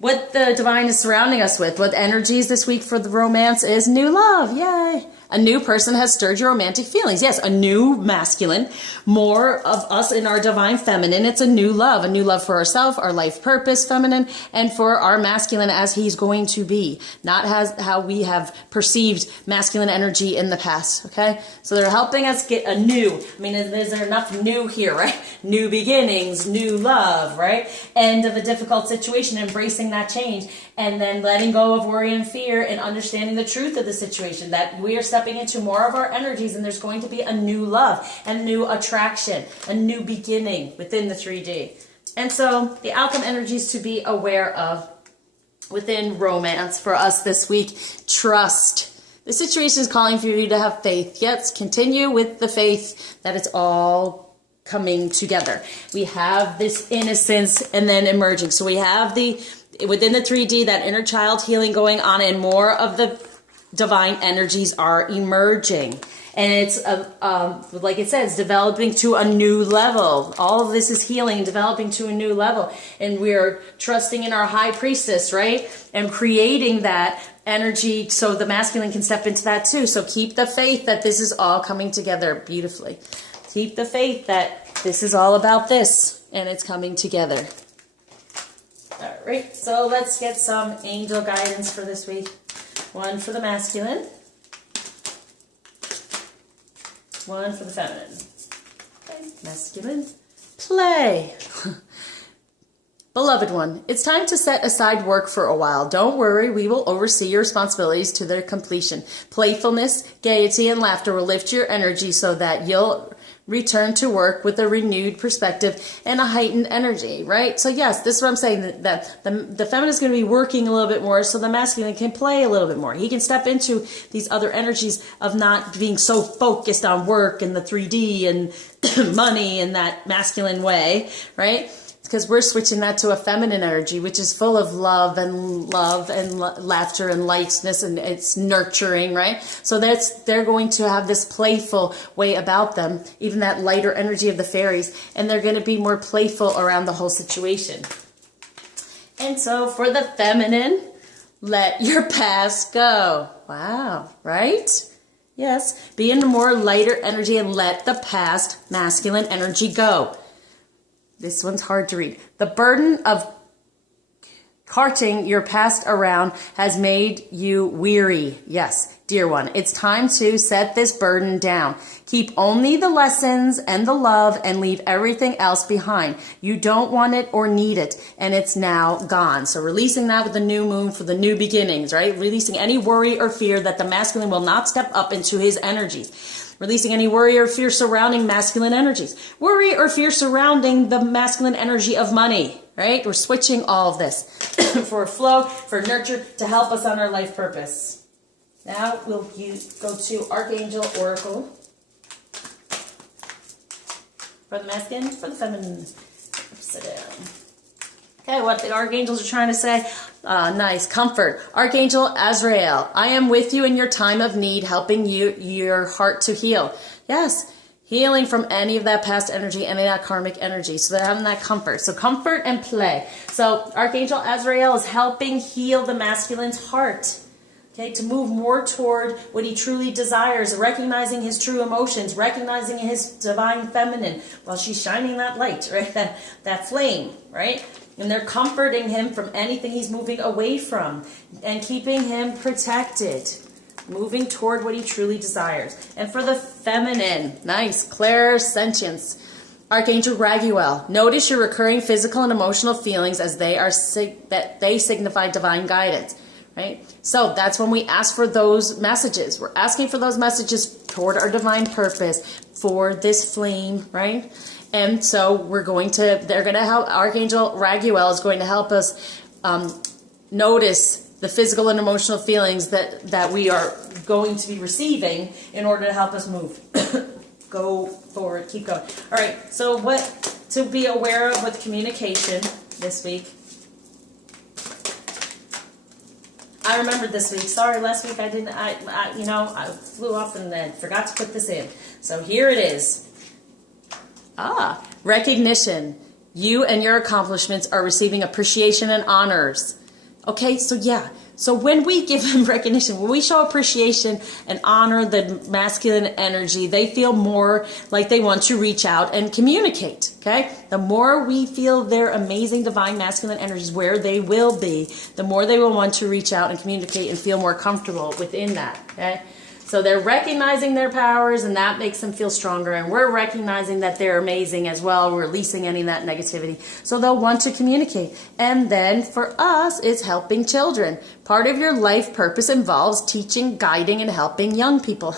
what the divine is surrounding us with, what energies this week for the romance is new love. Yay! A new person has stirred your romantic feelings. Yes, a new masculine, more of us in our divine feminine. It's a new love for ourselves, our life purpose, feminine, and for our masculine as he's going to be, not as how we have perceived masculine energy in the past. Okay, so they're helping us get a new. I mean, is there enough new here, right? New beginnings, new love, right? End of a difficult situation, embracing that change, and then letting go of worry and fear and understanding the truth of the situation, that we are stepping into more of our energies, and there's going to be a new love and new attraction, a new beginning within the 3D. And so the outcome energies to be aware of within romance for us this week: trust. The situation is calling for you to have faith. Yes, continue with the faith that it's all coming together. We have this innocence and then emerging. So we have within the 3D, that inner child healing going on, and more of the divine energies are emerging. And it's, like it says, developing to a new level. All of this is healing, developing to a new level. And we're trusting in our high priestess, right? And creating that energy so the masculine can step into that too. So keep the faith that this is all coming together beautifully. Keep the faith that this is all about this, and it's coming together. All right, so let's get some angel guidance for this week. One for the masculine, one for the feminine. Okay, masculine, play. Beloved one, it's time to set aside work for a while. Don't worry, we will oversee your responsibilities to their completion. Playfulness, gaiety, and laughter will lift your energy so that you'll return to work with a renewed perspective and a heightened energy, right? So yes, this is what I'm saying, that the feminine is going to be working a little bit more so the masculine can play a little bit more. He can step into these other energies of not being so focused on work and the 3D and money in that masculine way, right? Because we're switching that to a feminine energy, which is full of love and laughter and lightness, and it's nurturing, right? So they're going to have this playful way about them, even that lighter energy of the fairies, and they're going to be more playful around the whole situation. And so for the feminine, let your past go. Wow, right? Yes, be in a more lighter energy and let the past masculine energy go. This one's hard to read. The burden of Carting your past around has made you weary. Yes, dear one, it's time to set this burden down. Keep only the lessons and the love and leave everything else behind. You don't want it or need it, and it's now gone. So releasing that with the new moon for the new beginnings, right? Releasing any worry or fear that the masculine will not step up into his energies. Releasing any worry or fear surrounding masculine energies. Worry or fear surrounding the masculine energy of money, right? We're switching all of this for flow, for nurture, to help us on our life purpose. Now we'll go to Archangel Oracle. For the masculine, for the feminine. Sit down. Okay, what the archangels are trying to say. Nice. Comfort. Archangel Azrael, I am with you in your time of need, helping your heart to heal. Yes, healing from any of that past energy, any of that karmic energy. So they're having that comfort. So comfort and play. So Archangel Azrael is helping heal the masculine's heart. Okay, to move more toward what he truly desires, recognizing his true emotions, recognizing his divine feminine while she's shining that light, right? That flame, right? And they're comforting him from anything he's moving away from and keeping him protected, moving toward what he truly desires. And for the feminine, nice, clairsentience. Archangel Raguel, notice your recurring physical and emotional feelings as they signify divine guidance. Right? So that's when we ask for those messages. We're asking for those messages toward our divine purpose for this flame, right? And so they're going to help, Archangel Raguel is going to help us notice the physical and emotional feelings that we are going to be receiving in order to help us move. Go forward, keep going. All right, so what to be aware of with communication this week. I remembered this week. Sorry, last week I didn't. I flew off and then forgot to put this in. So here it is. Recognition. You and your accomplishments are receiving appreciation and honors. Okay, so yeah. So when we give them recognition, when we show appreciation and honor the masculine energy, they feel more like they want to reach out and communicate, okay? The more we feel their amazing divine masculine energies where they will be, the more they will want to reach out and communicate and feel more comfortable within that, okay? So they're recognizing their powers, and that makes them feel stronger. And we're recognizing that they're amazing as well, releasing any of that negativity. So they'll want to communicate. And then for us, it's helping children. Part of your life purpose involves teaching, guiding, and helping young people.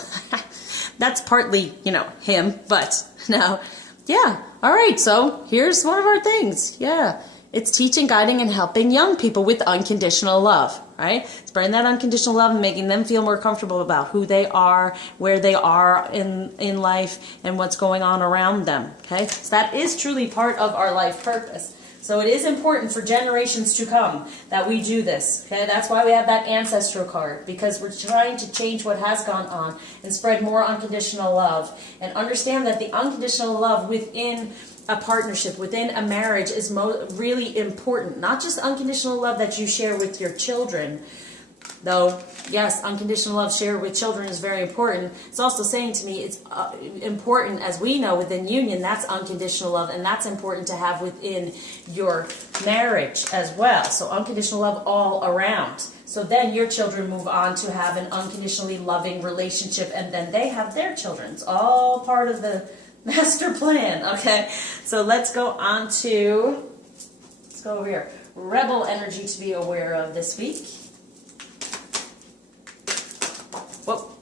That's partly, him, but no. Yeah. All right. So here's one of our things. Yeah. It's teaching, guiding, and helping young people with unconditional love, right? Spreading that unconditional love and making them feel more comfortable about who they are, where they are in life, and what's going on around them, okay? So that is truly part of our life purpose. So it is important for generations to come that we do this, okay? That's why we have that ancestral card, because we're trying to change what has gone on and spread more unconditional love and understand that the unconditional love within a partnership, within a marriage is really important. Not just unconditional love that you share with your children, though, yes, unconditional love shared with children is very important. It's also saying to me it's important, as we know, within union, that's unconditional love, and that's important to have within your marriage as well. So unconditional love all around. So then your children move on to have an unconditionally loving relationship, and then they have their children. It's all part of the master plan, okay? So let's go on to, let's go over here. Rebel energy to be aware of this week. Whoa.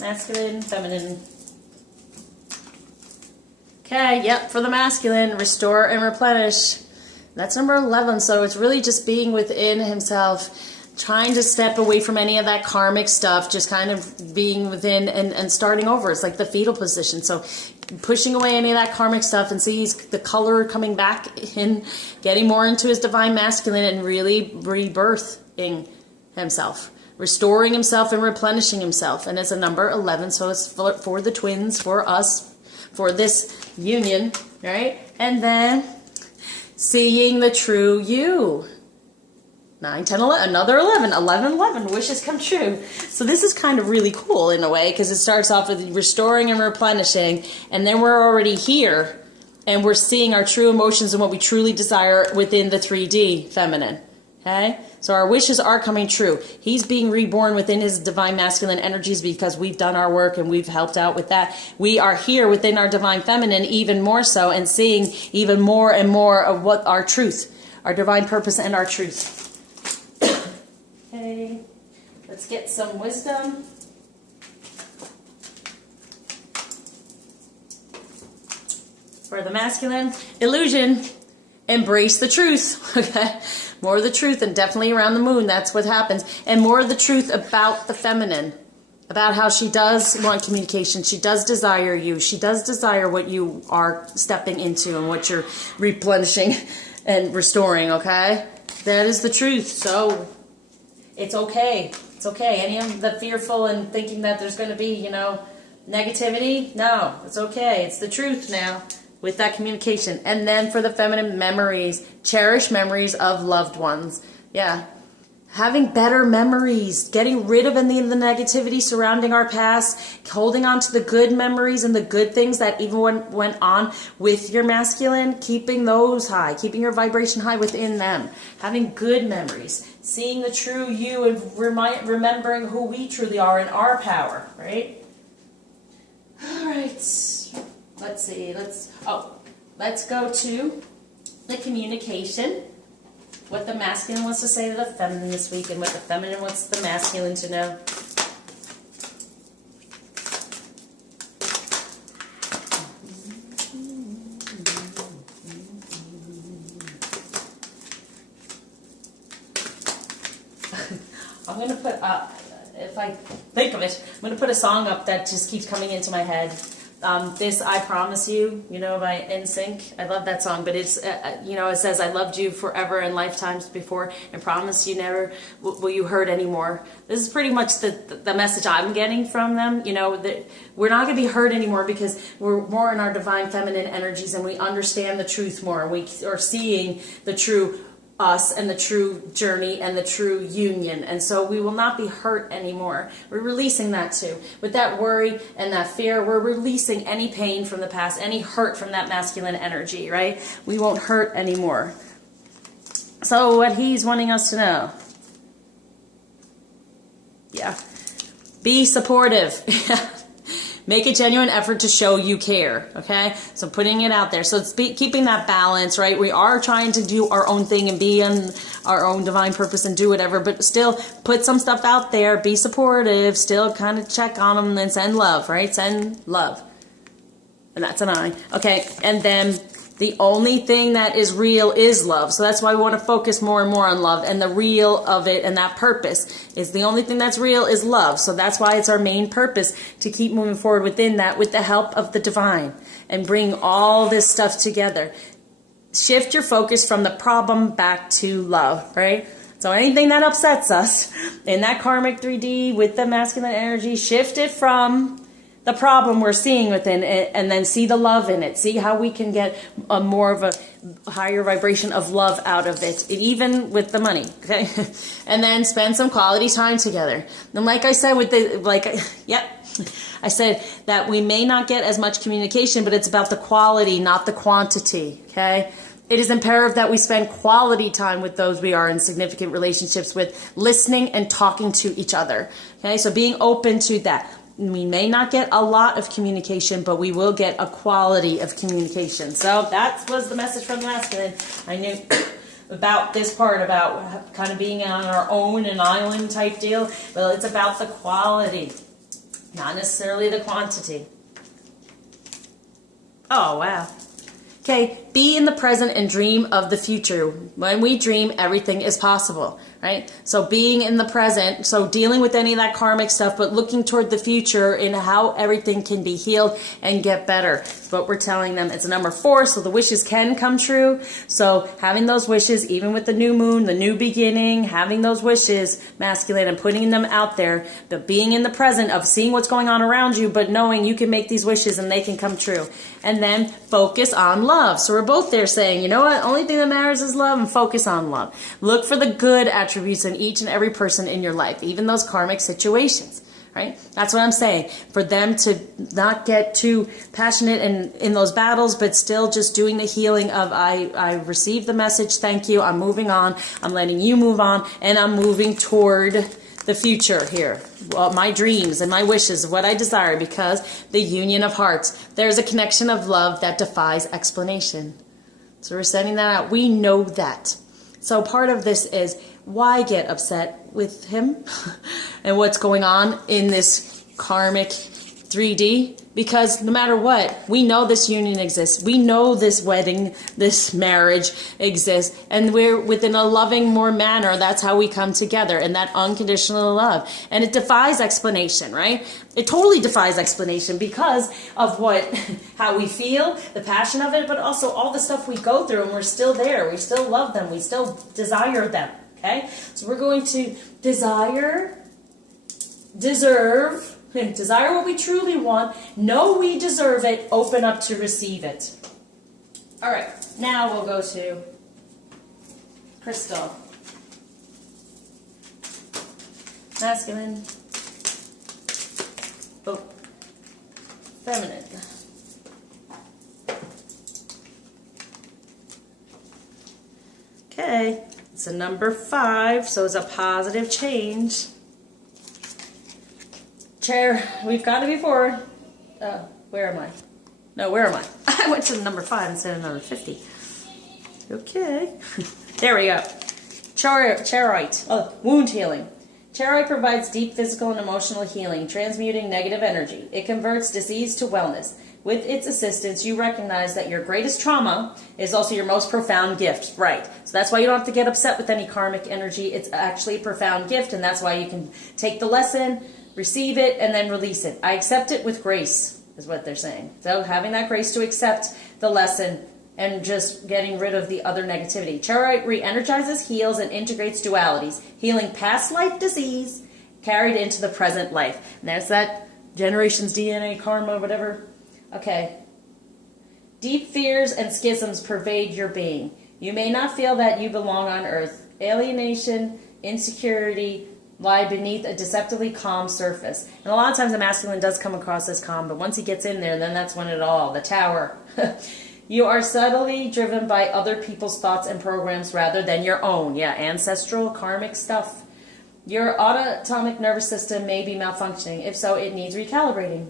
Masculine, feminine. Okay, yep, for the masculine, restore and replenish. That's number 11, so it's really just being within himself, trying to step away from any of that karmic stuff, just kind of being within and starting over. It's like the fetal position. So pushing away any of that karmic stuff and sees the color coming back in, getting more into his divine masculine and really rebirthing himself, restoring himself and replenishing himself. And it's a number 11, so it's for the twins, for us, for this union, right? And then seeing the true you. 9, 10, 11, another 11, 11, 11, wishes come true. So this is kind of really cool in a way, because it starts off with restoring and replenishing, and then we're already here, and we're seeing our true emotions and what we truly desire within the 3D feminine. Okay? So our wishes are coming true. He's being reborn within his divine masculine energies because we've done our work and we've helped out with that. We are here within our divine feminine even more so, and seeing even more and more of what our truth, our divine purpose and our truth. Okay, let's get some wisdom. For the masculine, illusion, embrace the truth. Okay, more of the truth, and definitely around the moon, that's what happens. And more of the truth about the feminine, about how she does want communication. She does desire you. She does desire what you are stepping into and what you're replenishing and restoring, okay? That is the truth. So it's okay. It's okay. Any of the fearful and thinking that there's going to be, you know, negativity, no, it's okay. It's the truth now with that communication. And then for the feminine, memories, cherish memories of loved ones. Yeah. Having better memories, getting rid of any of the negativity surrounding our past, holding on to the good memories and the good things that even went on with your masculine, keeping those high, keeping your vibration high within them, having good memories, seeing the true you and remembering who we truly are in our power, right? All right, let's see, let's go to the communication. What the masculine wants to say to the feminine this week, and what the feminine wants the masculine to know. I'm going to put, if I think of it, I'm going to put a song up that just keeps coming into my head. This I Promise You, you know, by NSYNC. I love that song, but it's, you know, it says, I loved you forever and lifetimes before, and promise you never will you hurt anymore. This is pretty much the message I'm getting from them, you know, that we're not going to be hurt anymore because we're more in our divine feminine energies and we understand the truth more. We are seeing the true us and the true journey and the true union, and so we will not be hurt anymore. We're releasing that too. With that worry and that fear, we're releasing any pain from the past, any hurt from that masculine energy, right? We won't hurt anymore. So what he's wanting us to know, yeah, be supportive. Make a genuine effort to show you care, okay? So putting it out there. So it's keeping that balance, right? We are trying to do our own thing and be in our own divine purpose and do whatever, but still put some stuff out there, be supportive, still kind of check on them, and send love, right? Send love. And that's an I. Okay, and then the only thing that is real is love. So that's why we want to focus more and more on love, and the real of it, and that purpose is the only thing that's real is love. So that's why it's our main purpose to keep moving forward within that with the help of the divine and bring all this stuff together. Shift your focus from the problem back to love, right? So anything that upsets us in that karmic 3D with the masculine energy, shift it from the problem we're seeing within it, and then see the love in it. See how we can get a more of a higher vibration of love out of it, even with the money, okay? And then spend some quality time together. And like I said with the, I said that we may not get as much communication, but it's about the quality, not the quantity, okay? It is imperative that we spend quality time with those we are in significant relationships with, listening and talking to each other, okay? So being open to that. We may not get a lot of communication, but we will get a quality of communication. So that was the message from the masculine. I knew about this part, about kind of being on our own, an island type deal. Well, it's about the quality, not necessarily the quantity. Oh, wow. Okay, be in the present and dream of the future. When we dream, everything is possible, right? So being in the present, so dealing with any of that karmic stuff, but looking toward the future in how everything can be healed and get better. What we're telling them, it's a number 4, so the wishes can come true. So having those wishes, even with the new moon, the new beginning, having those wishes, masculine, and putting them out there, but being in the present of seeing what's going on around you, but knowing you can make these wishes and they can come true. And then focus on love. So we're both there saying, you know what, only thing that matters is love, and focus on love. Look for the good attributes attributes in each and every person in your life, even those karmic situations. Right? That's what I'm saying. For them to not get too passionate in those battles, but still just doing the healing of, I received the message, thank you, I'm moving on, I'm letting you move on, and I'm moving toward the future here. Well, my dreams and my wishes, what I desire, because the union of hearts. There's a connection of love that defies explanation. So we're sending that out. We know that. So part of this is, why get upset with him and what's going on in this karmic 3D? Because no matter what, we know this union exists. We know this wedding, this marriage exists, and we're within a loving more manner. That's how we come together, and that unconditional love. And it defies explanation, right? It totally defies explanation because of how we feel, the passion of it, but also all the stuff we go through, and we're still there. We still love them. We still desire them. Okay, so we're going to desire what we truly want, know we deserve it, open up to receive it. All right, now we'll go to Crystal. Masculine. Oh, feminine. Okay. It's a number 5, so it's a positive change. Chair, we've got it before. Where am I? No, where am I? I went to the number 5 instead of number 50. Okay. There we go. Charoite. Oh, wound healing. Charoite provides deep physical and emotional healing, transmuting negative energy. It converts disease to wellness. With its assistance, you recognize that your greatest trauma is also your most profound gift. Right. So that's why you don't have to get upset with any karmic energy. It's actually a profound gift, and that's why you can take the lesson, receive it, and then release it. I accept it with grace, is what they're saying. So having that grace to accept the lesson and just getting rid of the other negativity. Charoite re-energizes, heals, and integrates dualities, healing past life disease carried into the present life. And there's that generation's DNA, karma, whatever. Okay. Deep fears and schisms pervade your being. You may not feel that you belong on earth. Alienation, insecurity lie beneath a deceptively calm surface. And a lot of times the masculine does come across as calm, but once he gets in there, then that's when the tower. You are subtly driven by other people's thoughts and programs rather than your own. Yeah, ancestral, karmic stuff. Your autonomic nervous system may be malfunctioning. If so, it needs recalibrating.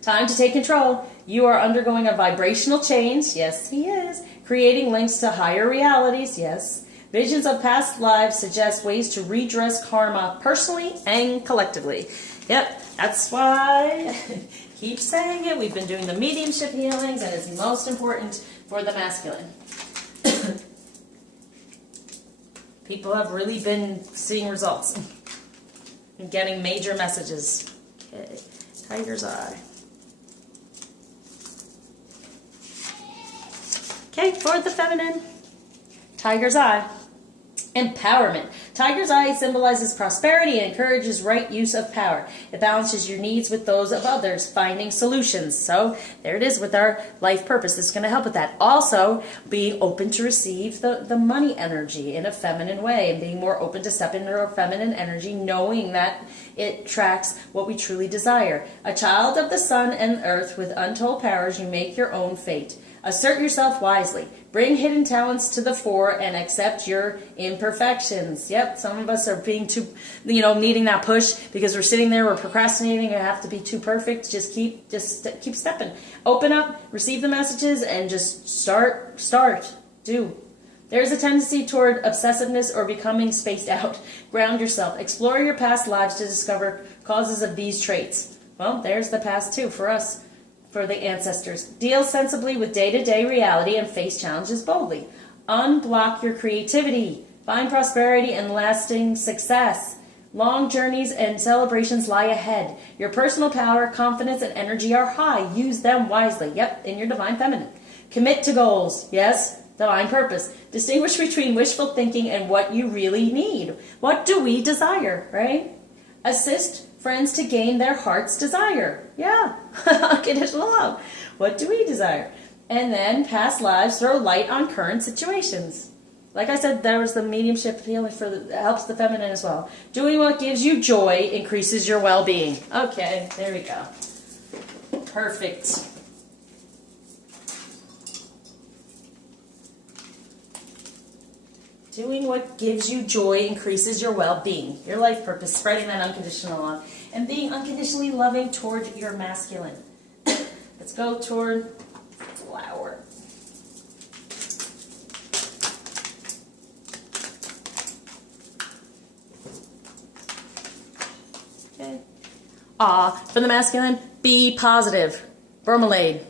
Time to take control. You are undergoing a vibrational change. Yes, he is. Creating links to higher realities. Yes. Visions of past lives suggest ways to redress karma personally and collectively. Yep, that's why keep saying it. We've been doing the mediumship healings, and it's most important for the masculine. People have really been seeing results and getting major messages. Okay, Tiger's Eye. Okay, for the feminine, Tiger's Eye. Empowerment. Tiger's Eye symbolizes prosperity and encourages right use of power. It balances your needs with those of others, finding solutions. So there it is with our life purpose. This is going to help with that. Also, being open to receive the money energy in a feminine way and being more open to step into our feminine energy, knowing that it tracks what we truly desire. A child of the sun and earth with untold powers, you make your own fate. Assert yourself wisely. Bring hidden talents to the fore and accept your imperfections. Yep, some of us are being too, needing that push because we're sitting there, we're procrastinating, and have to be too perfect. Just keep stepping. Open up, receive the messages, and just start. Do. There's a tendency toward obsessiveness or becoming spaced out. Ground yourself. Explore your past lives to discover causes of these traits. Well, there's the past too for us. For the ancestors. Deal sensibly with day-to-day reality and face challenges boldly. Unblock your creativity. Find prosperity and lasting success. Long journeys and celebrations lie ahead. Your personal power, confidence, and energy are high. Use them wisely. Yep, in your divine feminine. Commit to goals. Yes, divine purpose. Distinguish between wishful thinking and what you really need. What do we desire, right? Assist friends to gain their heart's desire. Yeah, unconditional love. What do we desire? And then past lives, throw light on current situations. like I said, there was the mediumship healing for helps the feminine as well. Doing what gives you joy increases your well-being. Okay, there we go. Perfect. Doing what gives you joy increases your well-being, your life purpose, spreading that unconditional love, and being unconditionally loving toward your masculine. Let's go toward flower. Okay. For the masculine, be positive. Bromelaid.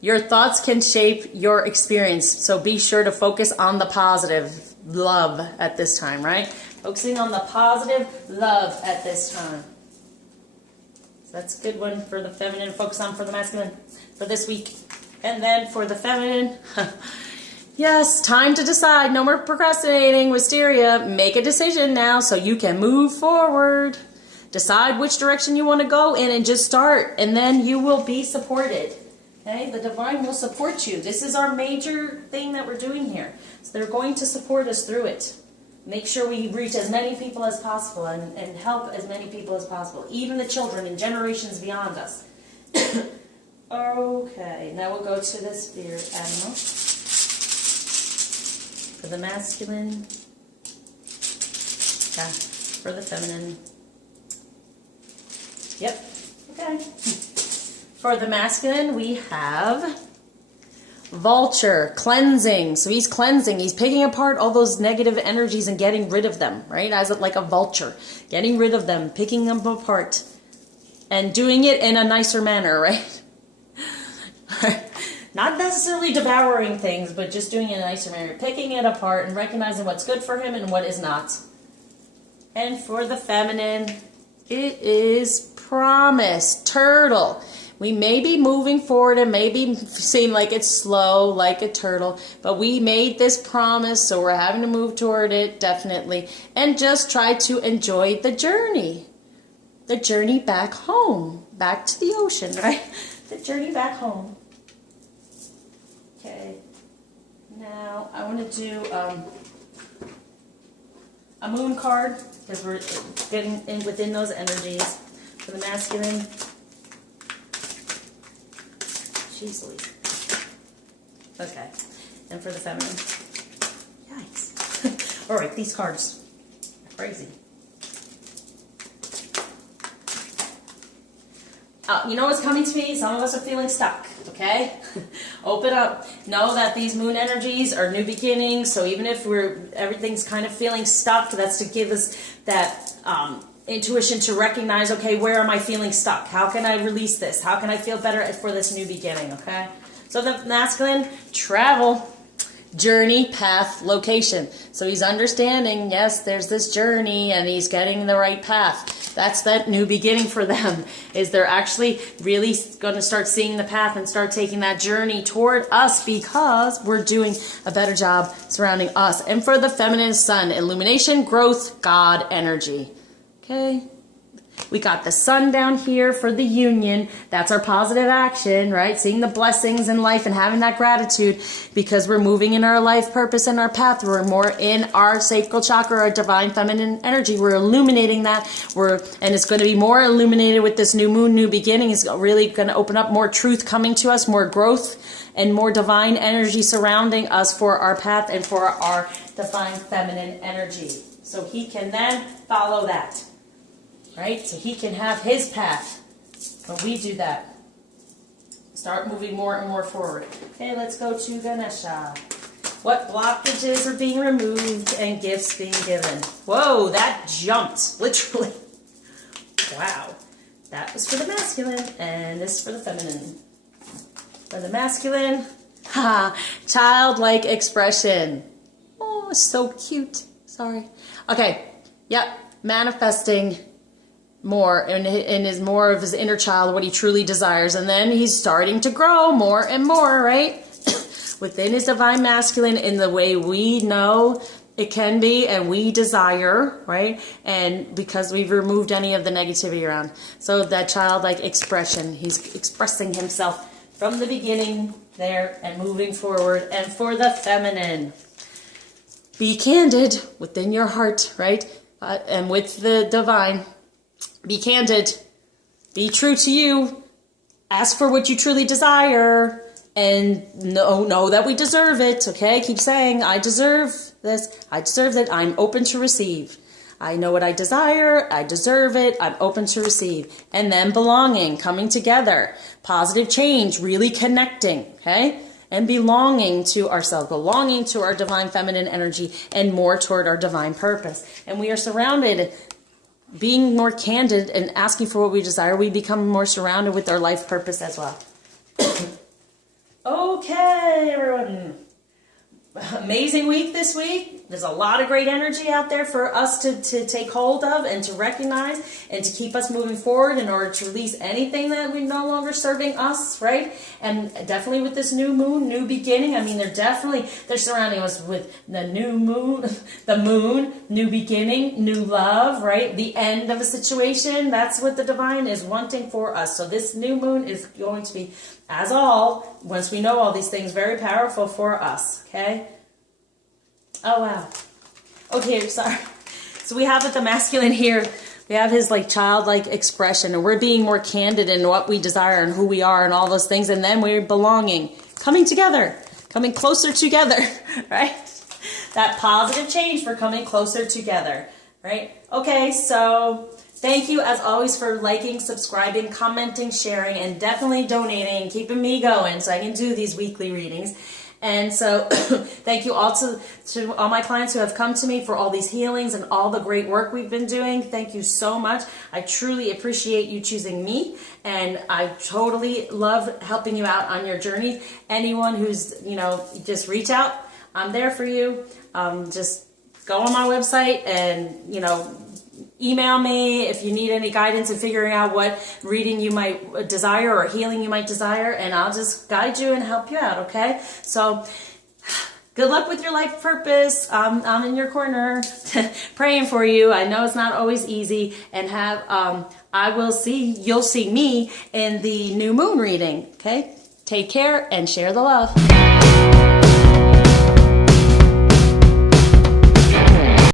Your thoughts can shape your experience, so be sure to focus on the positive love at this time, right? Focusing on the positive love at this time. So that's a good one for the feminine. Focus on for the masculine for this week. And then for the feminine, yes, time to decide. No more procrastinating, wisteria. Make a decision now so you can move forward. Decide which direction you want to go in and just start, and then you will be supported. Okay, the divine will support you. This is our major thing that we're doing here. So they're going to support us through it. Make sure we reach as many people as possible and help as many people as possible, even the children and generations beyond us. Okay, now we'll go to the spirit animal. For the masculine. Yeah, for the feminine. Yep, okay. For the masculine, we have vulture, cleansing. So he's cleansing. He's picking apart all those negative energies and getting rid of them, right? As like a vulture, getting rid of them, picking them apart, and doing it in a nicer manner, right? Not necessarily devouring things, but just doing it in a nicer manner, picking it apart and recognizing what's good for him and what is not. And for the feminine, it is promise, turtle. We may be moving forward and maybe seem like it's slow, like a turtle, but we made this promise, so we're having to move toward it, definitely. And just try to enjoy the journey. The journey back home, back to the ocean, right? The journey back home. Okay. Now, I want to do a moon card, because we're getting in within those energies. For the masculine, jeez Louise. Okay. And for the feminine, yikes. Alright, these cards are crazy. You know what's coming to me? Some of us are feeling stuck, okay? Open up. Know that these moon energies are new beginnings, so even if everything's kind of feeling stuck, that's to give us that intuition to recognize, okay, where am I feeling stuck? How can I release this? How can I feel better for this new beginning, okay? So the masculine, travel, journey, path, location. So he's understanding, yes, there's this journey and he's getting the right path. That's that new beginning for them, is they're actually really going to start seeing the path and start taking that journey toward us because we're doing a better job surrounding us. And for the feminine sun, illumination, growth, God energy. Okay, we got the sun down here for the union. That's our positive action, right? Seeing the blessings in life and having that gratitude because we're moving in our life purpose and our path. We're more in our sacral chakra, our divine feminine energy. We're illuminating that. And it's going to be more illuminated with this new moon, new beginning. It's really going to open up more truth coming to us, more growth, and more divine energy surrounding us for our path and for our divine feminine energy. So he can then follow that. Right? So he can have his path. But we do that. Start moving more and more forward. Okay, let's go to Ganesha. What blockages are being removed and gifts being given? Whoa, that jumped. Literally. Wow. That was for the masculine. And this for the feminine. For the masculine, childlike expression. Oh, so cute. Sorry. Okay. Yep. Manifesting more and is more of his inner child, what he truly desires, and then he's starting to grow more and more, right? Within his divine masculine in the way we know it can be and we desire, right? And because we've removed any of the negativity around. So that childlike expression, he's expressing himself from the beginning there and moving forward. And for the feminine, be candid within your heart, right? And with the divine. Be candid. Be true to you. Ask for what you truly desire. And know that we deserve it, okay? Keep saying, I deserve this. I deserve that. I'm open to receive. I know what I desire. I deserve it. I'm open to receive. And then belonging, coming together, positive change, really connecting, okay? And belonging to ourselves, belonging to our divine feminine energy, and more toward our divine purpose. And we are surrounded, being more candid and asking for what we desire, we become more surrounded with our life purpose as well. Okay, everyone. Amazing week this week. There's a lot of great energy out there for us to take hold of and to recognize and to keep us moving forward in order to release anything that we're no longer serving us, right? And definitely with this new moon, new beginning. I mean, they're surrounding us with the new moon, the moon, new beginning, new love, right? The end of a situation. That's what the divine is wanting for us. So this new moon is going to be, once we know all these things, very powerful for us, okay? Oh, wow. Okay, sorry. So we have with the masculine here, we have his like childlike expression, and we're being more candid in what we desire and who we are and all those things, and then we're belonging, coming together, coming closer together, right? That positive change for coming closer together, right? Okay, so thank you as always for liking, subscribing, commenting, sharing, and definitely donating, keeping me going so I can do these weekly readings. And so thank you all to all my clients who have come to me for all these healings and all the great work we've been doing. Thank you so much. I truly appreciate you choosing me, and I totally love helping you out on your journey. Anyone who's, just reach out. I'm there for you. Just go on my website and, email me if you need any guidance in figuring out what reading you might desire or healing you might desire, and I'll just guide you and help you out, okay? So good luck with your life purpose. I'm in your corner praying for you. I know it's not always easy, and you'll see me in the new moon reading, okay? Take care and share the love.